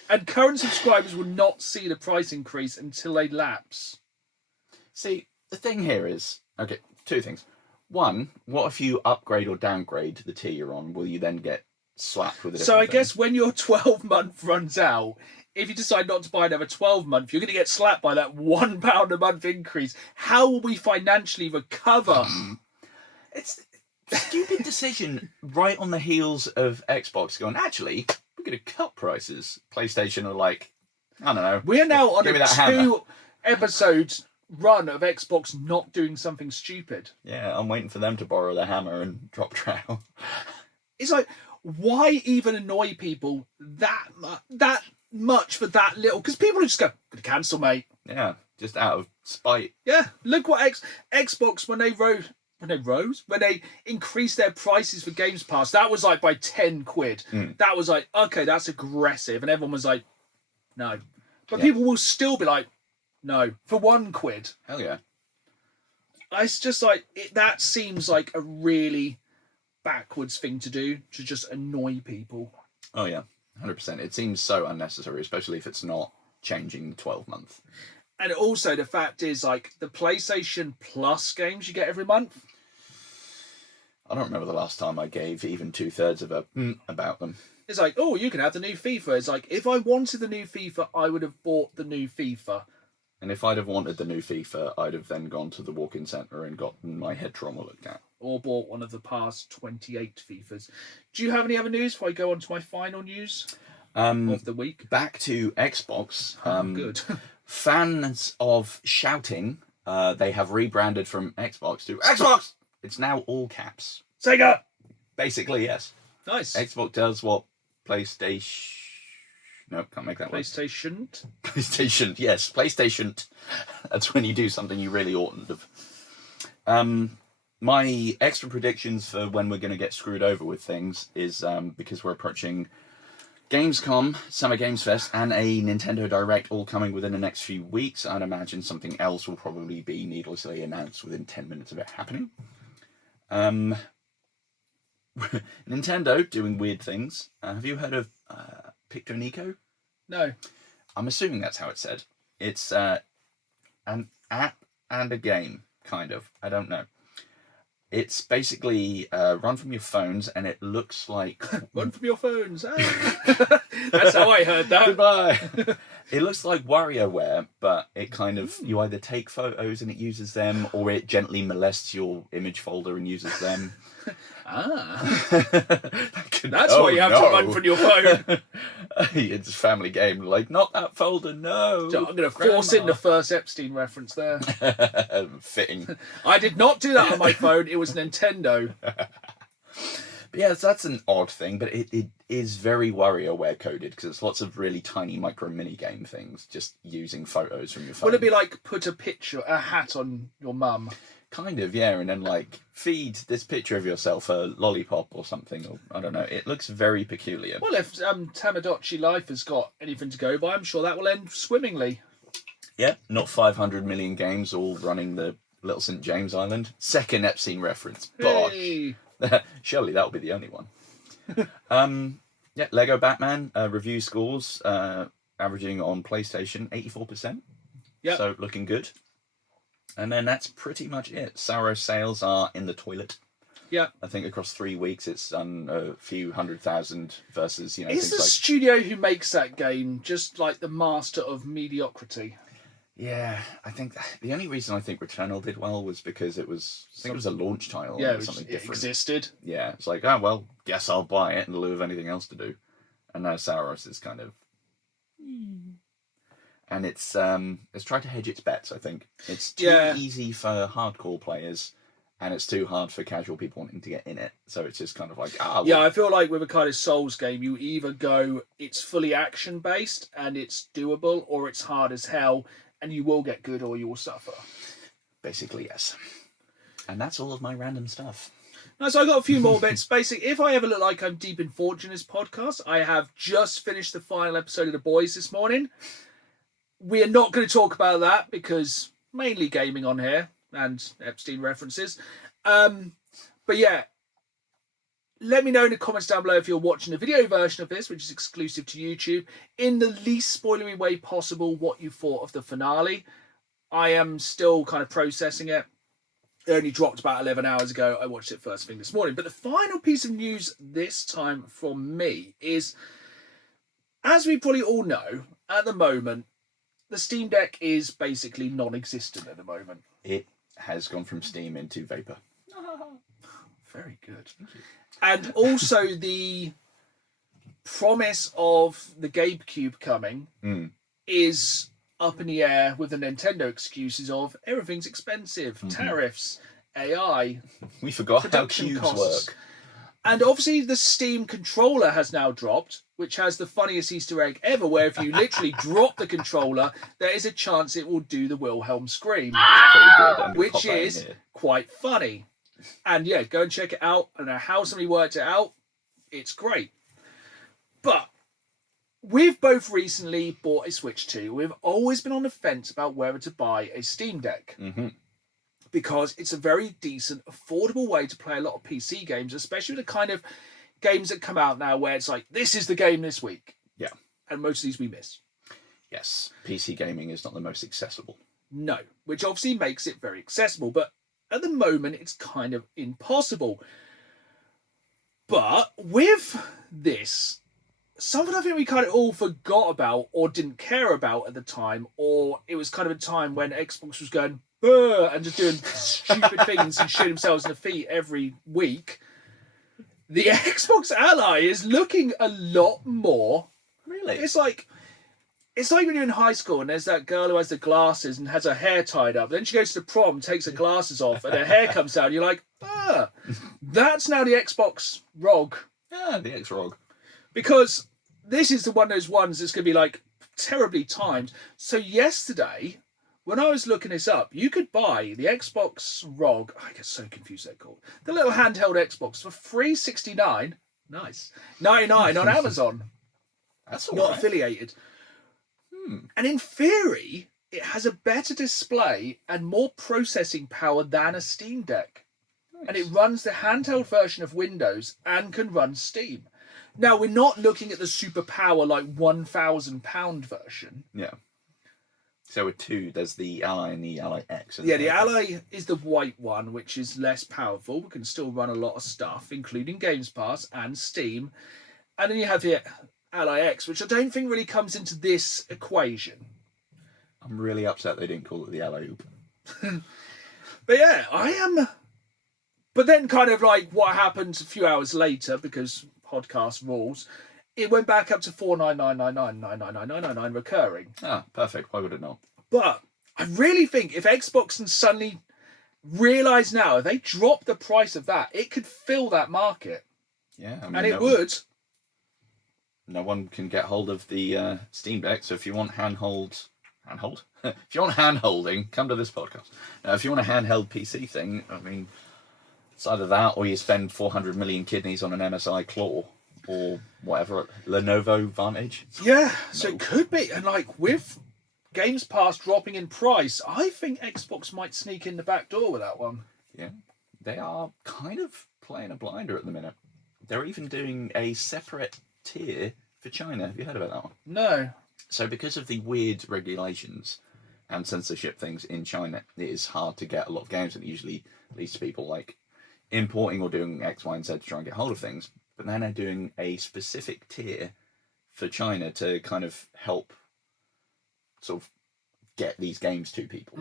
And current subscribers will not see the price increase until they lapse. See, the thing here is, okay, two things. One, what if you upgrade or downgrade the tier you're on? Will you then get slapped with a different So I thing? guess when your 12-month runs out, if you decide not to buy another 12-month, you're going to get slapped by that £1 a month increase. How will we financially recover? It's a stupid decision right on the heels of Xbox going, actually, we're going to cut prices. PlayStation are like, I don't know. We are now on a hammer. 2-episode run of Xbox not doing something stupid. Yeah, I'm waiting for them to borrow their hammer and drop trowel. It's like, why even annoy people that much for that little? Because people just go, "Gonna cancel, mate." Yeah, just out of spite. Yeah, look what Xbox when they increased their prices for Games Pass, that was like by 10 quid. That was like, okay, that's aggressive, and everyone was like, no. But people will still be like, no, for 1 quid. Hell yeah. It's just like, that seems like a really backwards thing to do, to just annoy people. Oh yeah, 100%. It seems so unnecessary, especially if it's not changing 12-month. And also the fact is, like, the PlayStation Plus games you get every month. I don't remember the last time I gave even 2/3 of a about them. It's like, oh, you can have the new FIFA. It's like, if I wanted the new FIFA, I would have bought the new FIFA. And if I'd have wanted the new FIFA, I'd have then gone to the walk-in centre and gotten my head trauma looked at. Or bought one of the past 28 FIFAs. Do you have any other news before I go on to my final news of the week? Back to Xbox. Good. Fans of shouting, they have rebranded from Xbox to Xbox! It's now all caps. Sega! Basically, yes. Nice. Xbox does what PlayStation... Nope, can't make that one. PlayStation, yes. PlayStation. That's when you do something you really oughtn't have. My extra predictions for when we're going to get screwed over with things is because we're approaching Gamescom, Summer Games Fest, and a Nintendo Direct all coming within the next few weeks. I'd imagine something else will probably be needlessly announced within 10 minutes of it happening. Nintendo doing weird things. Have you heard of Pictonico? No. I'm assuming that's how it's said. It's an app and a game, kind of. I don't know. It's basically run from your phones, and it looks like... Run from your phones. That's how I heard that. Goodbye. It looks like WarioWare, but it kind of... You either take photos and it uses them, or it gently molests your image folder and uses them. That's why you have to run from your phone. It's a family game. Like, not that folder, no. So I'm going to force in the first Epstein reference there. Fitting. I did not do that on my phone. It was Nintendo. But yeah, that's an odd thing, but it is very WarioWare coded, because it's lots of really tiny micro mini game things, just using photos from your phone. Would it be like put a hat on your mum? Kind of, yeah, and then like feed this picture of yourself a lollipop or something, or I don't know. It looks very peculiar. Well, if Tamagotchi Life has got anything to go by, I'm sure that will end swimmingly. Yeah, not 500 million games all running the Little St. James Island. Second Epstein reference. Bosh. Hey. Surely that'll be the only one. Yeah, Lego Batman review scores averaging on PlayStation 84%. Yeah. So looking good. And then that's pretty much it. Saros sales are in the toilet. Yeah. I think across 3 weeks it's done a few 100,000 versus, Is things the like... studio who makes that game just like the master of mediocrity? Yeah, I think the only reason I think Returnal did well was because it was a launch title. Yeah, or something it different. existed. Yeah, it's like, oh, well, guess I'll buy it in lieu of anything else to do. And now Saros is kind of... And it's tried to hedge its bets, I think. It's too easy for hardcore players, and it's too hard for casual people wanting to get in it. So it's just kind of like, Yeah, I feel like with a kind of Souls game, you either go, it's fully action-based, and it's doable, or it's hard as hell, and you will get good or you will suffer. Basically, yes. And that's all of my random stuff. No, so I got a few more bits. Basically, if I ever look like I'm deep in fortune in this podcast, I have just finished the final episode of The Boys this morning. We are not going to talk about that because mainly gaming on here and Epstein references. But yeah, let me know in the comments down below if you're watching the video version of this, which is exclusive to YouTube, in the least spoilery way possible, what you thought of the finale. I am still kind of processing it. It only dropped about 11 hours ago. I watched it first thing this morning. But the final piece of news this time from me is, as we probably all know, at the moment, the Steam Deck is basically non-existent at the moment. It has gone from steam into vapor. Very good. And also the promise of the GameCube coming is up in the air with the Nintendo excuses of everything's expensive, tariffs, AI. We forgot how production cubes costs. work. And obviously the Steam controller has now dropped, which has the funniest Easter egg ever, where if you literally drop the controller, there is a chance it will do the Wilhelm scream, Pretty good. which is quite funny. And yeah, go and check it out. I don't know how somebody worked it out. It's great. But we've both recently bought a Switch 2. We've always been on the fence about whether to buy a Steam Deck. Mm-hmm. Because it's a very decent, affordable way to play a lot of PC games, especially the kind of games that come out now where it's like, this is the game this week. Yeah. And most of these we miss. Yes, PC gaming is not the most accessible. No, which obviously makes it very accessible, but at the moment it's kind of impossible. But with this, something I think we kind of all forgot about or didn't care about at the time, or it was kind of a time when Xbox was going, and just doing stupid things and shooting themselves in the feet every week. The Xbox Ally is looking a lot more. Really? It's like when you're in high school and there's that girl who has the glasses and has her hair tied up. Then she goes to the prom, takes her glasses off, and her hair comes down. You're like, that's now the Xbox ROG. Yeah, the X-ROG. Because this is one of those ones that's going to be like terribly timed. So yesterday, when I was looking this up, you could buy the Xbox ROG. I get so confused they're called. The little handheld Xbox for $369. Nice. $99 on Amazon. That's all not right. affiliated. And in theory, it has a better display and more processing power than a Steam Deck. Nice. And it runs the handheld version of Windows and can run Steam. Now, we're not looking at the superpower like £1,000 version. Yeah. So with two, there's the Ally and the Ally X. Yeah, the Ally is the white one, which is less powerful, but can still run a lot of stuff, including Games Pass and Steam. And then you have the Ally X, which I don't think really comes into this equation. I'm really upset they didn't call it the Ally Oop. But yeah, I am. But then, kind of like what happened a few hours later, because podcast rules, it went back up to 499999999 recurring. Ah, perfect. Why would it not? But I really think if Xbox and suddenly realise now, if they drop the price of that, it could fill that market. Yeah, I mean, And it would. No one can get hold of the Steam Deck, so if you want handhold? If you want hand-holding, come to this podcast. If you want a handheld PC thing, I mean, it's either that or you spend 400 million kidneys on an MSI Claw or whatever, Lenovo Vantage. Yeah, so it could be. And like with Games Pass dropping in price, I think Xbox might sneak in the back door with that one. Yeah, they are kind of playing a blinder at the minute. They're even doing a separate tier for China. Have you heard about that one? No. So because of the weird regulations and censorship things in China, it is hard to get a lot of games, and it usually leads to people like importing or doing X, Y, and Z to try and get hold of things. But then they're doing a specific tier for China to kind of help sort of get these games to people,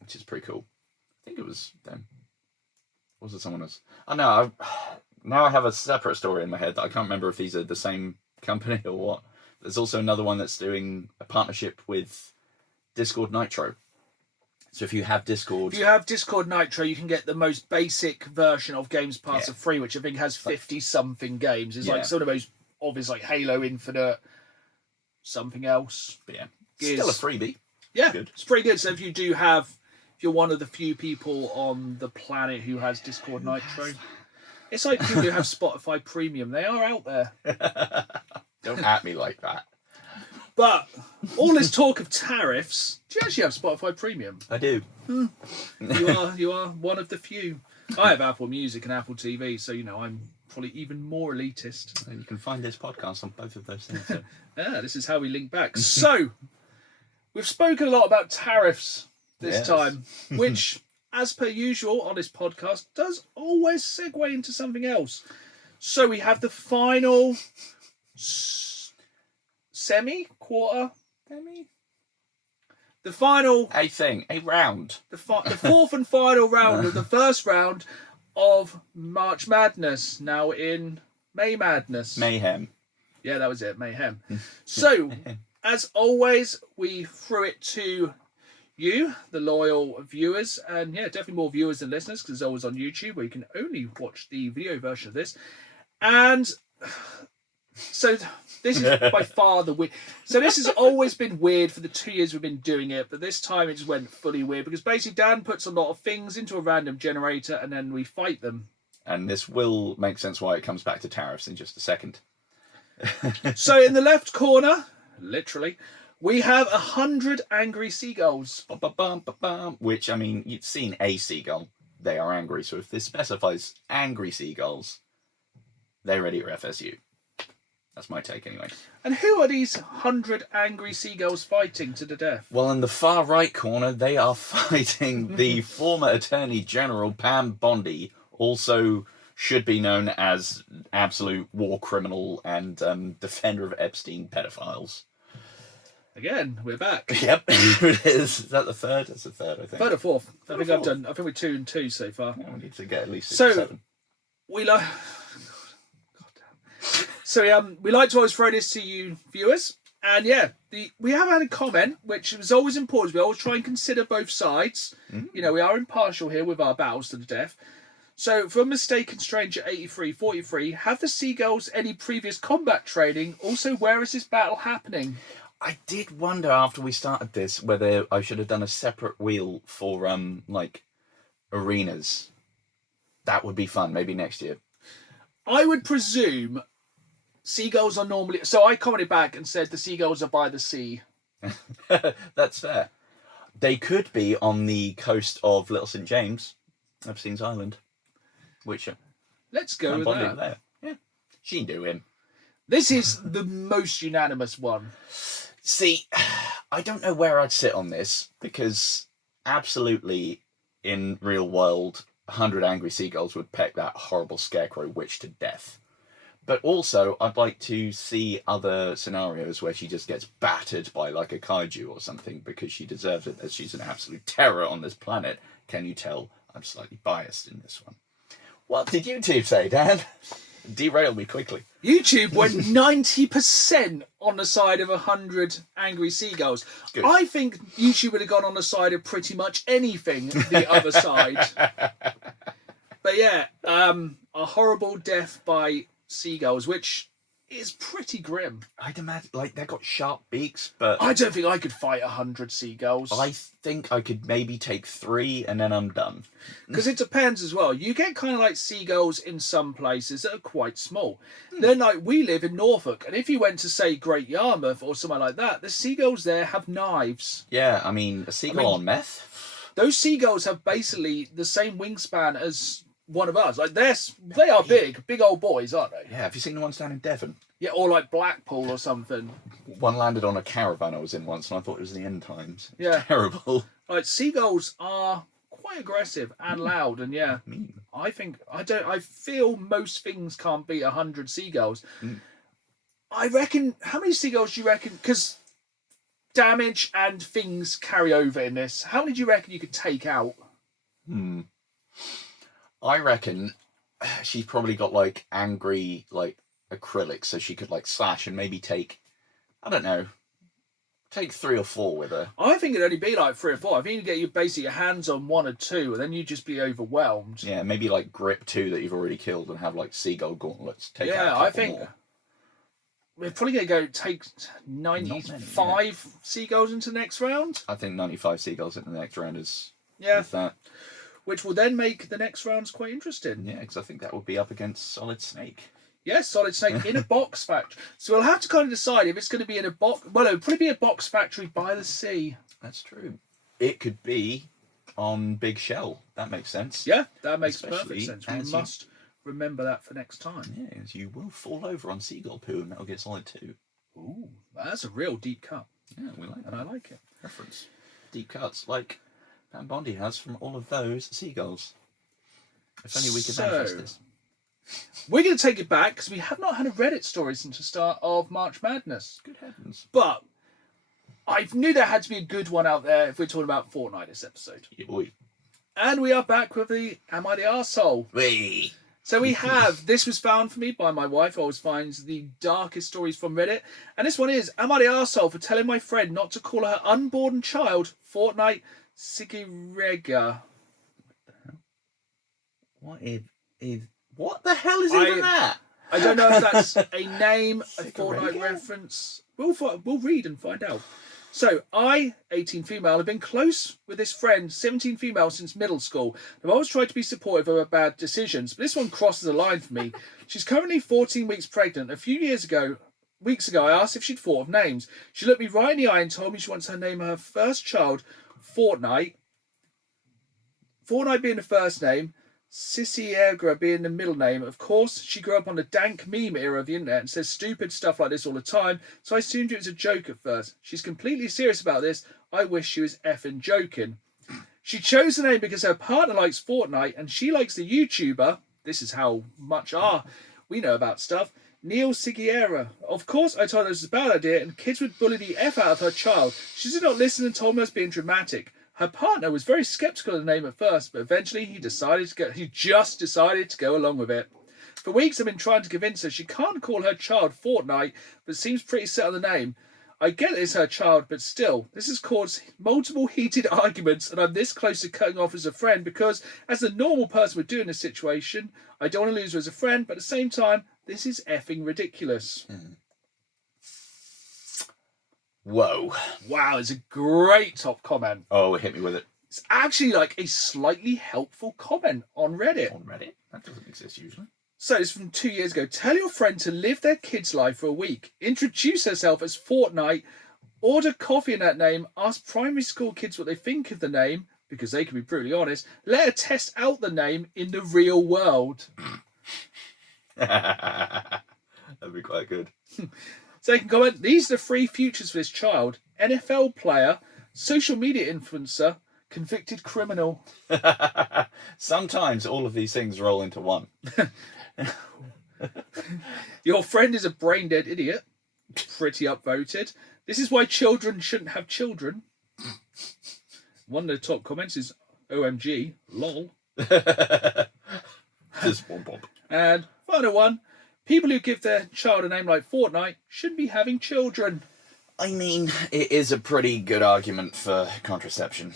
which is pretty cool. I think it was them. Or was it someone else? Oh no, now I have a separate story in my head that I can't remember if these are the same company or what. There's also another one that's doing a partnership with Discord Nitro. So if you have Discord... If you have Discord Nitro, you can get the most basic version of Games Pass for free, which I think has 50-something games. It's like some of the most obvious, like Halo Infinite, something else. But yeah, Gears. Still a freebie. Yeah, good. It's pretty good. So if you do have... If you're one of the few people on the planet who has Discord Nitro... It's like people who have Spotify Premium. They are out there. Don't at me like that. But all this talk of tariffs, do you actually have Spotify Premium? I do. You are one of the few. I have Apple Music and Apple TV, so I'm probably even more elitist. And you can find this podcast on both of those things. So. This is how we link back. So we've spoken a lot about tariffs this time, which, as per usual on this podcast, does always segue into something else. So we have the final quarter. The final... A round. The fourth and final round of the first round of March Madness, now in May Madness. Mayhem. Yeah, that was it, Mayhem. So, as always, we threw it to you, the loyal viewers, and yeah, definitely more viewers than listeners, because it's always on YouTube, where you can only watch the video version of this. And so this is by far the weird. So this has always been weird for the 2 years we've been doing it, but this time it just went fully weird, because basically Dan puts a lot of things into a random generator and then we fight them. And this will make sense why it comes back to tariffs in just a second. So in the left corner, literally, we have 100 angry seagulls. Which, I mean, you've seen a seagull. They are angry. So if this specifies angry seagulls, they're ready for FSU. That's my take anyway. And who are these 100 angry seagulls fighting to the death? Well, in the far right corner, they are fighting the former Attorney General, Pam Bondi, also should be known as absolute war criminal and defender of Epstein pedophiles. Again, we're back. Yep, it is. Is that the third? That's the third, I think. Third or fourth. I think we're 2 and 2 so far. Yeah, we need to get at least 6 so, or 7. We like... So we like to always throw this to you viewers, and yeah, we have had a comment, which is always important. We always try and consider both sides. We are impartial here with our battles to the death. So from Mistaken Stranger 8343, have the seagulls any previous combat training? Also, where is this battle happening? I did wonder after we started this whether I should have done a separate wheel for arenas. That would be fun. Maybe next year. I would presume. Seagulls are normally... So I commented back and said the seagulls are by the sea. That's fair. They could be on the coast of Little St. James, Epstein's Island. Which... Let's go with that. There. Yeah, she knew him. This is the most unanimous one. See, I don't know where I'd sit on this, because absolutely in real world, 100 angry seagulls would peck that horrible scarecrow witch to death. But also, I'd like to see other scenarios where she just gets battered by like a kaiju or something, because she deserves it, as she's an absolute terror on this planet. Can you tell I'm slightly biased in this one? What did YouTube say, Dan? Derail me quickly. YouTube went 90% on the side of 100 angry seagulls. Good. I think YouTube would have gone on the side of pretty much anything the other side. But yeah, a horrible death by seagulls, which is pretty grim. I'd imagine, like, they've got sharp beaks, but I don't think I could fight 100 seagulls. I think I could maybe take 3 and then I'm done. Because it depends as well. You get kind of like seagulls in some places that are quite small. Then, like, we live in Norfolk, and if you went to, say, Great Yarmouth or somewhere like that, the seagulls there have knives. Yeah, I mean, a seagull on meth? Those seagulls have basically the same wingspan as one of us. Like, they are big old boys, aren't they? Yeah, have you seen the ones down in Devon? Yeah, or like Blackpool or something. One landed on a caravan I was in once, and I thought it was the end times. Yeah. Terrible. Like, seagulls are quite aggressive and loud, and yeah, Mean. I feel most things can't beat 100 seagulls. I reckon, how many seagulls do you reckon, because damage and things carry over in this, how many do you reckon you could take out? I reckon she's probably got, like, angry, like, acrylic, so she could, like, slash and maybe take, I don't know, take 3 or 4 with her. I think it'd only be like 3 or 4. I think you'd get your hands on 1 or 2, and then you'd just be overwhelmed. Yeah, maybe, like, grip 2 that you've already killed and have, like, seagull gauntlets. Take out a couple I think more. we're probably going to go take 95 seagulls into the next round. I think 95 seagulls in the next round is Yeah, that. which will then make the next rounds quite interesting. Yeah, because I think that would be up against Solid Snake. Yes, Solid Snake in a box factory. So we'll have to kind of decide if it's going to be in a box. Well, it would probably be a box factory by the sea. That's true. It could be on Big Shell. That makes sense. Yeah, that makes Especially perfect sense. We as must remember that for next time. Yeah, as you will fall over on seagull poo and that'll get Solid 2. Ooh, that's a real deep cut, Yeah, we like that. and I like it. Reference. Deep cuts, like Pam Bondi has from all of those seagulls. If only we could manifest this. We're going to take it back because we have not had a Reddit story since the start of March Madness. Good heavens. But I knew there had to be a good one out there if we're talking about Fortnite this episode. Oi. And we are back with the Am I the Arsehole? Wee. So we have, this was found for me by my wife, who always finds the darkest stories from Reddit. And this one is, am I the arsehole for telling my friend not to call her unborn child Fortnite Sigirega? What the hell is even that? I don't know if that's a name, a Sigirega? Fortnite reference. We'll read and find out. So, I, 18 female, have been close with this friend, 17 female, since middle school. I've always tried to be supportive of her bad decisions, but this one crosses a line for me. She's currently 14 weeks pregnant. A few weeks ago, I asked if she'd thought of names. She looked me right in the eye and told me she wants to name her first child Fortnite. Fortnite being the first name, Sissiegra being the middle name. Of course, she grew up on the dank meme era of the internet and says stupid stuff like this all the time, so I assumed it was a joke at first. She's completely serious about this. I wish she was effing joking. She chose the name because her partner likes Fortnite and she likes the YouTuber, this is how much we know about stuff, Neil Sigiera. Of course, I told her this was a bad idea and kids would bully the F out of her child. She did not listen and told me I was being dramatic. Her partner was very sceptical of the name at first, but eventually he just decided to go along with it. For weeks I've been trying to convince her she can't call her child Fortnite, but seems pretty set on the name. I get it's her child, but still, this has caused multiple heated arguments, and I'm this close to cutting off as a friend because, as a normal person would do in this situation, I don't want to lose her as a friend, but at the same time, this is effing ridiculous. Whoa. Wow, it's a great top comment. Oh, hit me with it. It's actually like a slightly helpful comment on Reddit. On Reddit? That doesn't exist usually. So it's from 2 years ago. Tell your friend to live their kid's life for a week. Introduce herself as Fortnite. Order coffee in that name. Ask primary school kids what they think of the name, because they can be brutally honest. Let her test out the name in the real world. That'd be quite good. Second comment, these are the three futures for this child. NFL player, social media influencer, convicted criminal. Sometimes all of these things roll into one. Your friend is a brain-dead idiot. Pretty upvoted. This is why children shouldn't have children. One of the top comments is OMG, lol. Just one pop. And final one, people who give their child a name like Fortnite shouldn't be having children. I mean, it is a pretty good argument for contraception.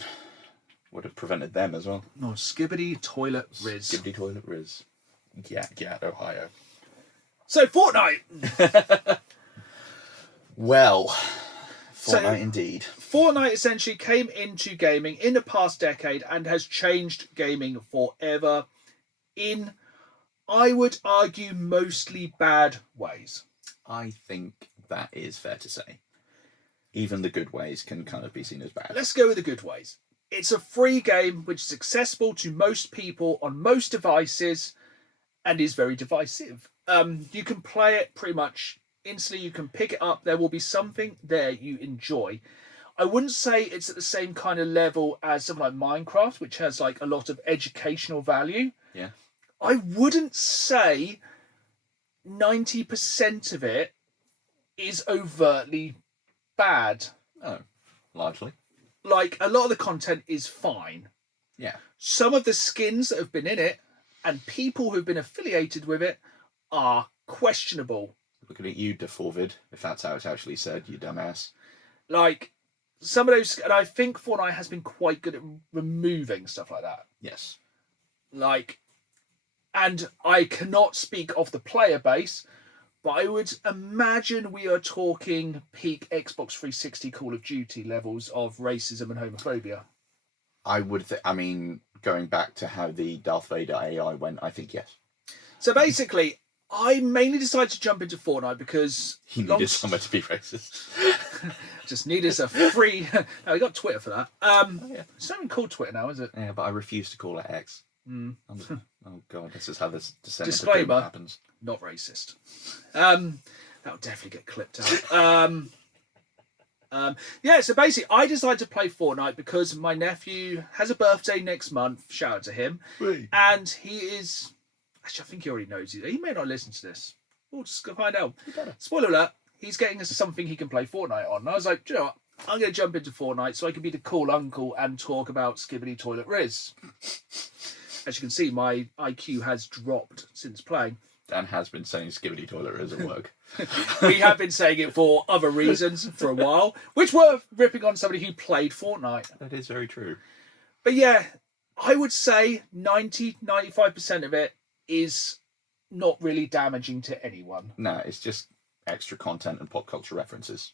Would have prevented them as well. No, skibbity toilet riz. Skibbity toilet riz. Yeah, Ohio. So, Fortnite! Well, Fortnite indeed. Fortnite essentially came into gaming in the past decade and has changed gaming forever in, I would argue, mostly bad ways. I think that is fair to say. Even the good ways can kind of be seen as bad. Let's go with the good ways. It's a free game which is accessible to most people on most devices and is very divisive. You can play it pretty much instantly. You can pick it up. There will be something there you enjoy. I wouldn't say it's at the same kind of level as something like Minecraft, which has like a lot of educational value. Yeah. I wouldn't say 90% of it is overtly bad. Oh, largely. Like, a lot of the content is fine. Yeah. Some of the skins that have been in it and people who've been affiliated with it are questionable. Looking at you, DeForvid, if that's how it's actually said, you dumbass. Like, some of those... And I think Fortnite has been quite good at removing stuff like that. Yes. Like... And I cannot speak of the player base, but I would imagine we are talking peak Xbox 360 Call of Duty levels of racism and homophobia. I would... I mean, going back to how the Darth Vader AI went, I think yes. So basically, I mainly decided to jump into Fortnite because... He needed somewhere to be racist. Just needed a free... No, we got Twitter for that. Yeah. It's not even called Twitter now, is it? Yeah, but I refuse to call it X. Oh god, this is how this descent Disclaimer, happens. Not racist. That'll definitely get clipped out. Yeah, so basically I decided to play Fortnite because my nephew has a birthday next month. Shout out to him. Wait. And he is... Actually, I think he already knows. He may not listen to this. We'll just go find out. Spoiler alert, he's getting us something he can play Fortnite on. And I was like, do you know what? I'm going to jump into Fortnite so I can be the cool uncle and talk about Skibbity Toilet Riz. As you can see, my IQ has dropped since playing. Dan has been saying Skibbity Toilet Riz at work. We have been saying it for other reasons for a while, which were ripping on somebody who played Fortnite. That is very true. But yeah, I would say 90-95% of it is not really damaging to anyone. No, it's just extra content and pop culture references.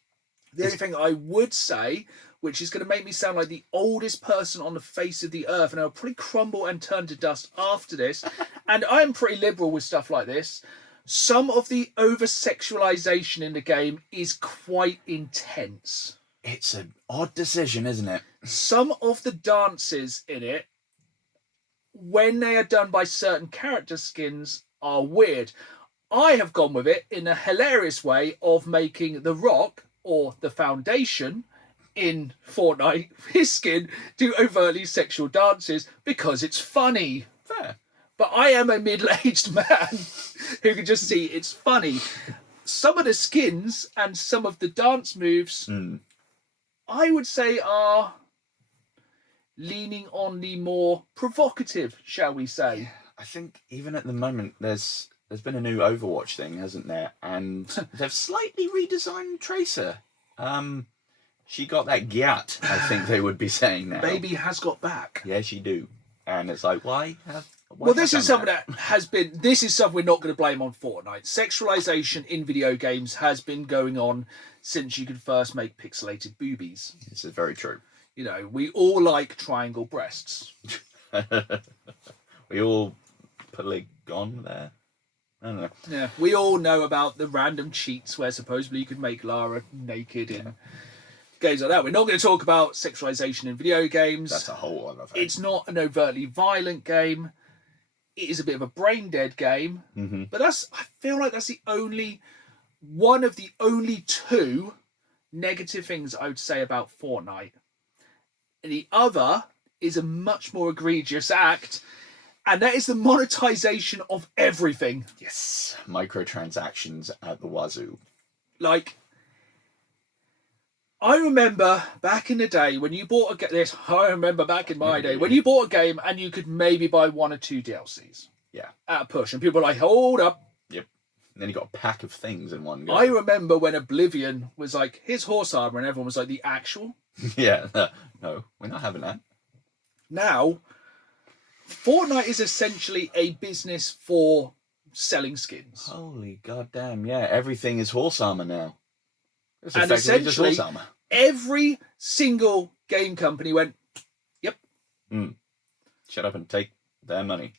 The only thing I would say, which is going to make me sound like the oldest person on the face of the earth, and I'll probably crumble and turn to dust after this, and I'm pretty liberal with stuff like this, some of the over-sexualization in the game is quite intense. It's an odd decision, isn't it? Some of the dances in it, when they are done by certain character skins, are weird. I have gone with it in a hilarious way of making The Rock, or the Foundation, in Fortnite, his skin, do overtly sexual dances because it's funny. Fair. But I am a middle-aged man who can just see it's funny. Some of the skins and some of the dance moves, I would say, are leaning on the more provocative, shall we say. I think even at the moment there's been a new Overwatch thing, hasn't there? And they've slightly redesigned Tracer. She got that gyat, I think they would be saying now. Baby has got back. Yeah, she do. And it's like, why this is something that has been... This is something we're not going to blame on Fortnite. Sexualization in video games has been going on since you could first make pixelated boobies. This is very true. You know, we all like triangle breasts. We all polygon there. I don't know. Yeah, we all know about the random cheats where supposedly you could make Lara naked in games like that. We're not going to talk about sexualization in video games. That's a whole other thing. It's not an overtly violent game. It is a bit of a brain dead game. Mm-hmm. But I feel like that's the only one of the only two negative things I would say about Fortnite. The other is a much more egregious act, and that is the monetization of everything. Yes, microtransactions at the wazoo. Like, I remember back in the day when you bought a game. I remember back in my day when you bought a game and you could maybe buy 1 or 2 DLCs. Yeah. At a push, and people were like, "Hold up." Yep. And then you got a pack of things in one go. I remember when Oblivion was like, "Here's horse armor," and everyone was like, "The actual?" Yeah. No, we're not having that. Now, Fortnite is essentially a business for selling skins. Holy goddamn! Yeah, everything is horse armor now. It's And effectively just essentially, horse armor. every single game company went, "Yep." Shut up and take their money.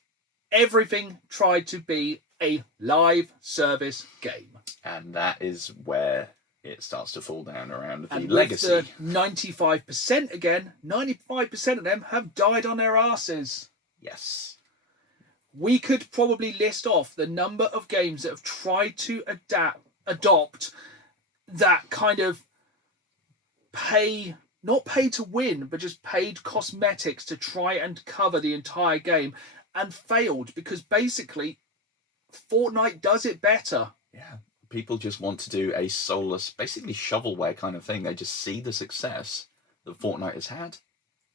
Everything tried to be a live service game. And that is where it starts to fall down around the And legacy. with the 95% again, 95% of them have died on their asses. Yes. We could probably list off the number of games that have tried to adopt that kind of not pay to win, but just paid cosmetics to try and cover the entire game and failed because basically Fortnite does it better. Yeah. People just want to do a soulless, basically shovelware kind of thing. They just see the success that Fortnite has had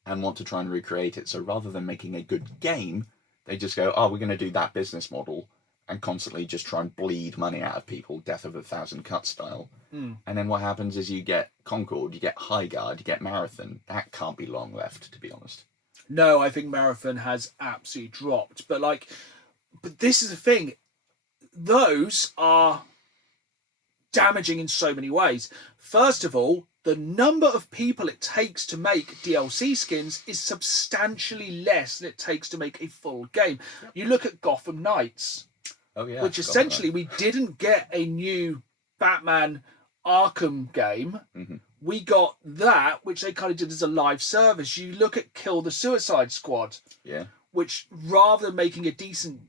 and want to try and recreate it. So rather than making a good game, they just go, "Oh, we're going to do that business model," and constantly just try and bleed money out of people, Death of a Thousand Cuts style. And then what happens is you get Concord, you get Highguard, you get Marathon. That can't be long left, to be honest. No, I think Marathon has absolutely dropped. But this is the thing. Those are damaging in so many ways. First of all, the number of people it takes to make DLC skins is substantially less than it takes to make a full game. Yep. You look at Gotham Knights, which essentially we didn't get a new Batman Arkham game. We got that, which they kind of did as a live service. You look at Kill the Suicide Squad, which rather than making a decent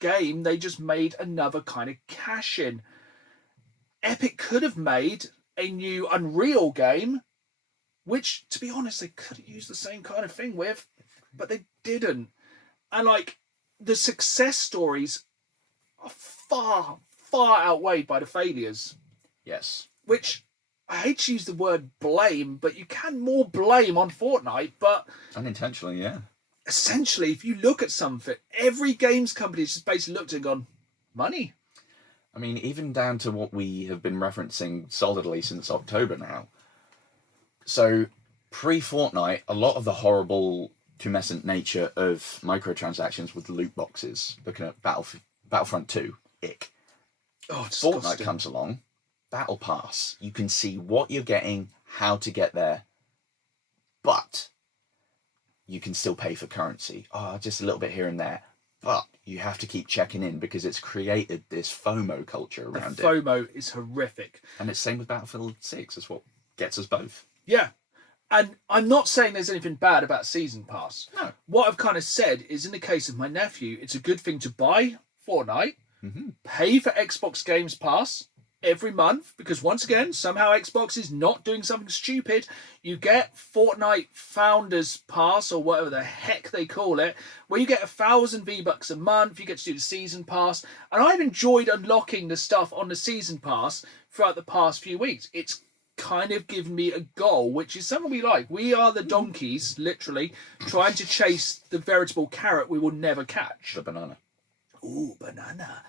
game, they just made another kind of cash in. Epic could have made a new Unreal game, which, to be honest, they could have used the same kind of thing with, but they didn't. And the success stories are far, far outweighed by the failures. Yes. Which, I hate to use the word blame, but you can more blame on Fortnite, but... Unintentionally, yeah. Essentially, if you look at something, every games company has just basically looked and gone, money. I mean, even down to what we have been referencing solidly since October now. So, pre-Fortnite, a lot of the horrible, tumescent nature of microtransactions with loot boxes, looking at Battlefront 2, ick. Oh, disgusting. Fortnite comes along, Battle Pass. You can see what you're getting, how to get there, but you can still pay for currency. Oh, just a little bit here and there. But you have to keep checking in because it's created this FOMO culture around it. FOMO is horrific. And it's same with Battlefield 6. It's what gets us both. Yeah. And I'm not saying there's anything bad about Season Pass. No. What I've kind of said is, in the case of my nephew, it's a good thing to buy Fortnite, pay for Xbox Games Pass every month, because once again, somehow Xbox is not doing something stupid. You get Fortnite Founders Pass, or whatever the heck they call it, where you get 1,000 V-Bucks a month, you get to do the Season Pass, and I've enjoyed unlocking the stuff on the Season Pass throughout the past few weeks. It's kind of given me a goal, which is something we like. We are the donkeys, literally, trying to chase the veritable carrot we will never catch. The banana. Ooh, banana.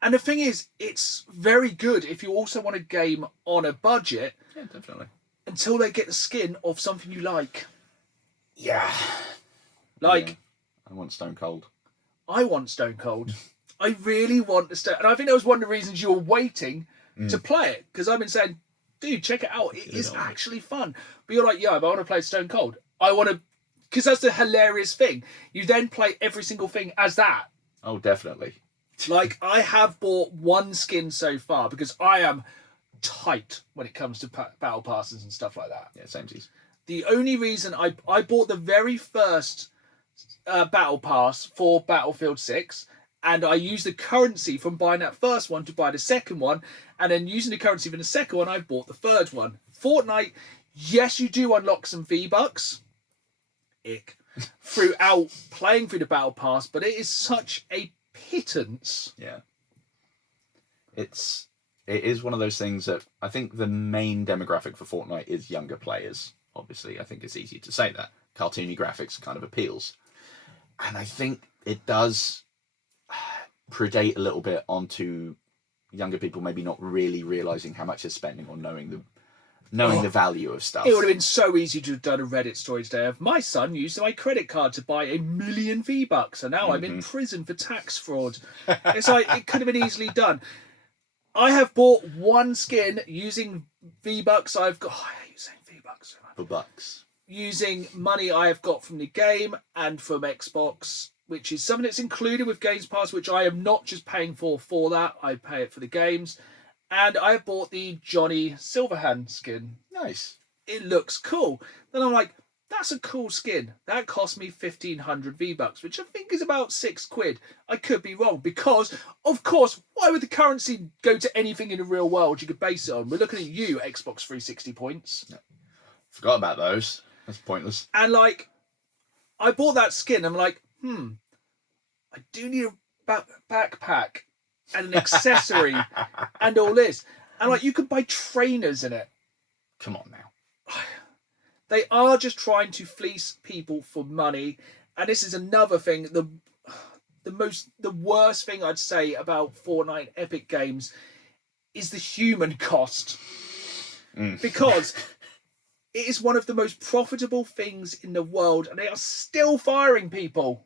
And the thing is, it's very good if you also want a game on a budget. Yeah, definitely. Until they get the skin of something you like. Yeah. Like... Yeah. I want Stone Cold. I want Stone Cold. I really want the Stone... And I think that was one of the reasons you were waiting to play it. Because I've been saying, dude, check it out. It is actually fun. But you're like, yeah, but I want to play Stone Cold. I want to... Because that's the hilarious thing. You then play every single thing as that. Oh, definitely. Like, I have bought one skin so far because I am tight when it comes to battle passes and stuff like that. Yeah, samesies. The only reason I bought the very first battle pass for Battlefield 6, And I used the currency from buying that first one to buy the second one. And then using the currency from the second one, I bought the third one. Fortnite, yes, you do unlock some V-Bucks. Throughout playing through the Battle Pass, but it is such a pittance. Yeah. It is one of those things that I think the main demographic for Fortnite is younger players. Obviously, I think it's easy to say that. Cartoony graphics kind of appeals. And I think it does predate a little bit onto younger people maybe not really realising how much they're spending or knowing the value of stuff. It would have been so easy to have done a Reddit story today of my son used my credit card to buy 1 million V-Bucks and now I'm in prison for tax fraud. It's like, it could have been easily done. I have bought one skin using V-Bucks I've got. I hate saying V-Bucks. Bucks. Using money I have got from the game and from Xbox, which is something that's included with Games Pass, which I am not just paying for that. I pay it for the games. And I bought the Johnny Silverhand skin. Nice. It looks cool. Then I'm like, that's a cool skin. That cost me 1,500 V-Bucks, which I think is about £6. I could be wrong because, of course, why would the currency go to anything in the real world you could base it on? We're looking at you, Xbox 360 points. No. Forgot about those. That's pointless. And like, I bought that skin. I'm like, I do need a backpack and an accessory and all this. And like, you could buy trainers in it. Come on now. They are just trying to fleece people for money. And this is another thing. The worst thing I'd say about Fortnite Epic Games is the human cost. Because it is one of the most profitable things in the world and they are still firing people.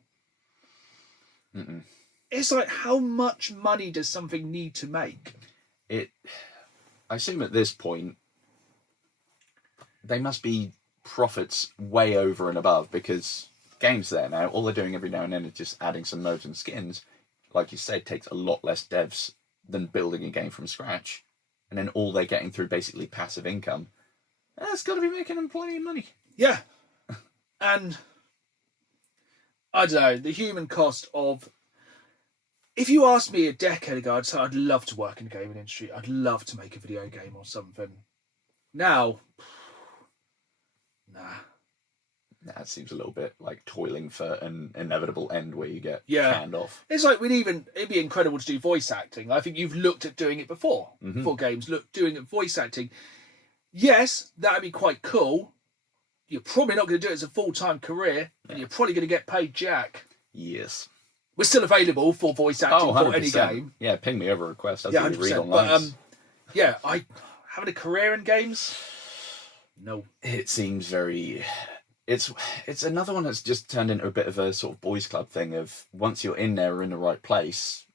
It's like, how much money does something need to make? I assume at this point, they must be profits way over and above because games there now, all they're doing every now and then is just adding some modes and skins. Like you said, takes a lot less devs than building a game from scratch. And then all they're getting through basically passive income. That's got to be making them plenty of money. Yeah. And I don't know, the human cost of... If you asked me a decade ago, I'd say I'd love to work in the gaming industry. I'd love to make a video game or something. Now, nah. That seems a little bit like toiling for an inevitable end where you get canned off. It's like it'd be incredible to do voice acting. I think you've looked at doing it before for games. Doing it voice acting. Yes, that would be quite cool. You're probably not going to do it as a full-time career, and you're probably going to get paid jack. Yes. We're still available for voice acting for any game. Yeah, ping me over a request. I'll do 100%. read online. But I having a career in games. No, it seems very. It's another one that's just turned into a bit of a sort of boys' club thing of once you're in there or in the right place,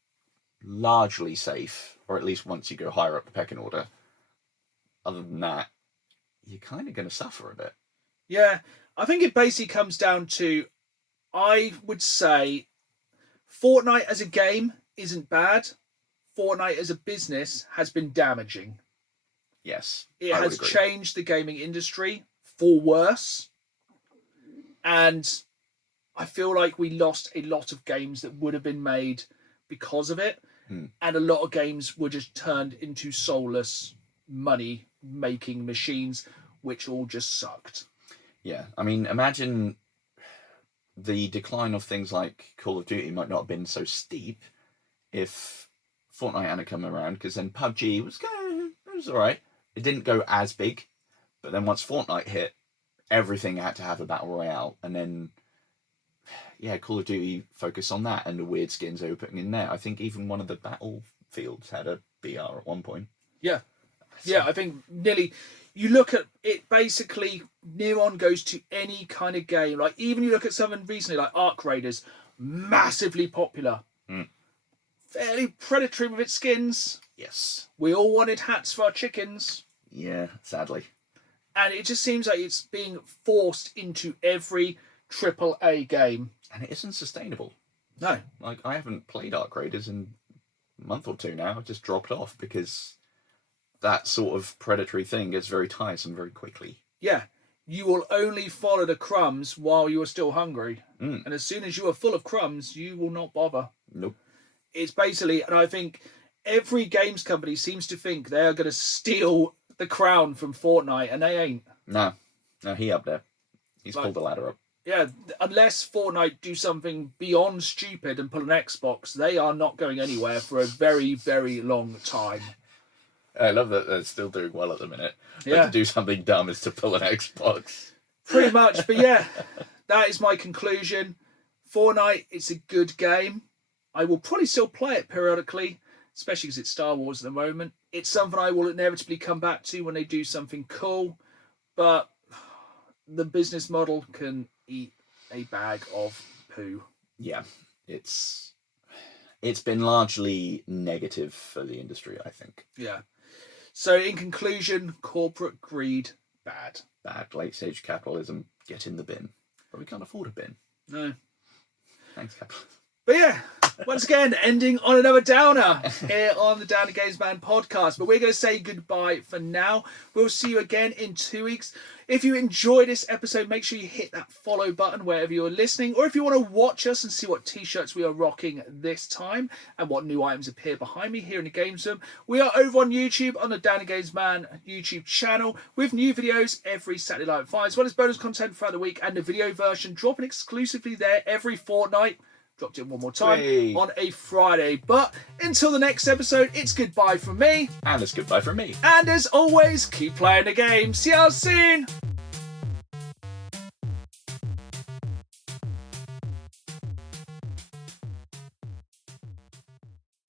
largely safe, or at least once you go higher up the pecking order. Other than that, you're kind of going to suffer a bit. Yeah, I think it basically comes down to, I would say, Fortnite as a game isn't bad. Fortnite as a business has been damaging. Yes. It has changed the gaming industry for worse. And I feel like we lost a lot of games that would have been made because of it. And a lot of games were just turned into soulless money-making machines, which all just sucked. Yeah. I mean, imagine the decline of things like Call of Duty might not have been so steep if Fortnite hadn't come around, because then PUBG was all right. It didn't go as big, but then once Fortnite hit, everything had to have a battle royale, and then Call of Duty focused on that and the weird skins they were putting in there. I think even one of the battlefields had a BR at one point. Yeah. Yeah, I think nearly. You look at it, basically, Neon goes to any kind of game. Like, even you look at something recently, like Arc Raiders, massively popular. Fairly predatory with its skins. Yes. We all wanted hats for our chickens. Yeah, sadly. And it just seems like it's being forced into every AAA game. And it isn't sustainable. No. Like, I haven't played Arc Raiders in a month or two now. I've just dropped off because that sort of predatory thing gets very tiresome very quickly. Yeah. You will only follow the crumbs while you are still hungry. And as soon as you are full of crumbs, you will not bother. Nope. it's basically, and I think every games company seems to think they're going to steal the crown from Fortnite, and they ain't. No, he up there. He's pulled the ladder up. Yeah, unless Fortnite do something beyond stupid and pull an Xbox, they are not going anywhere for a very, very long time. I love that they're still doing well at the minute. But to do something dumb is to pull an Xbox. Pretty much, but yeah, that is my conclusion. Fortnite, it's a good game. I will probably still play it periodically, especially because it's Star Wars at the moment. It's something I will inevitably come back to when they do something cool, but the business model can eat a bag of poo. Yeah, it's been largely negative for the industry, I think. Yeah. So in conclusion, corporate greed, bad. Bad. Late stage capitalism, get in the bin. But we can't afford a bin. No. Thanks, capitalism. But yeah, once again, ending on another downer here on the Downer Games Man podcast. But we're going to say goodbye for now. We'll see you again in 2 weeks. If you enjoyed this episode, make sure you hit that follow button wherever you're listening. Or if you want to watch us and see what t-shirts we are rocking this time and what new items appear behind me here in the Games Room, we are over on YouTube on the Downer Games Man YouTube channel with new videos every Saturday night at 5, as well as bonus content throughout the week and the video version dropping exclusively there every fortnight. Dropped it one more time on a Friday. But until the next episode, it's goodbye from me. And it's goodbye from me. And as always, keep playing the game. See you all soon.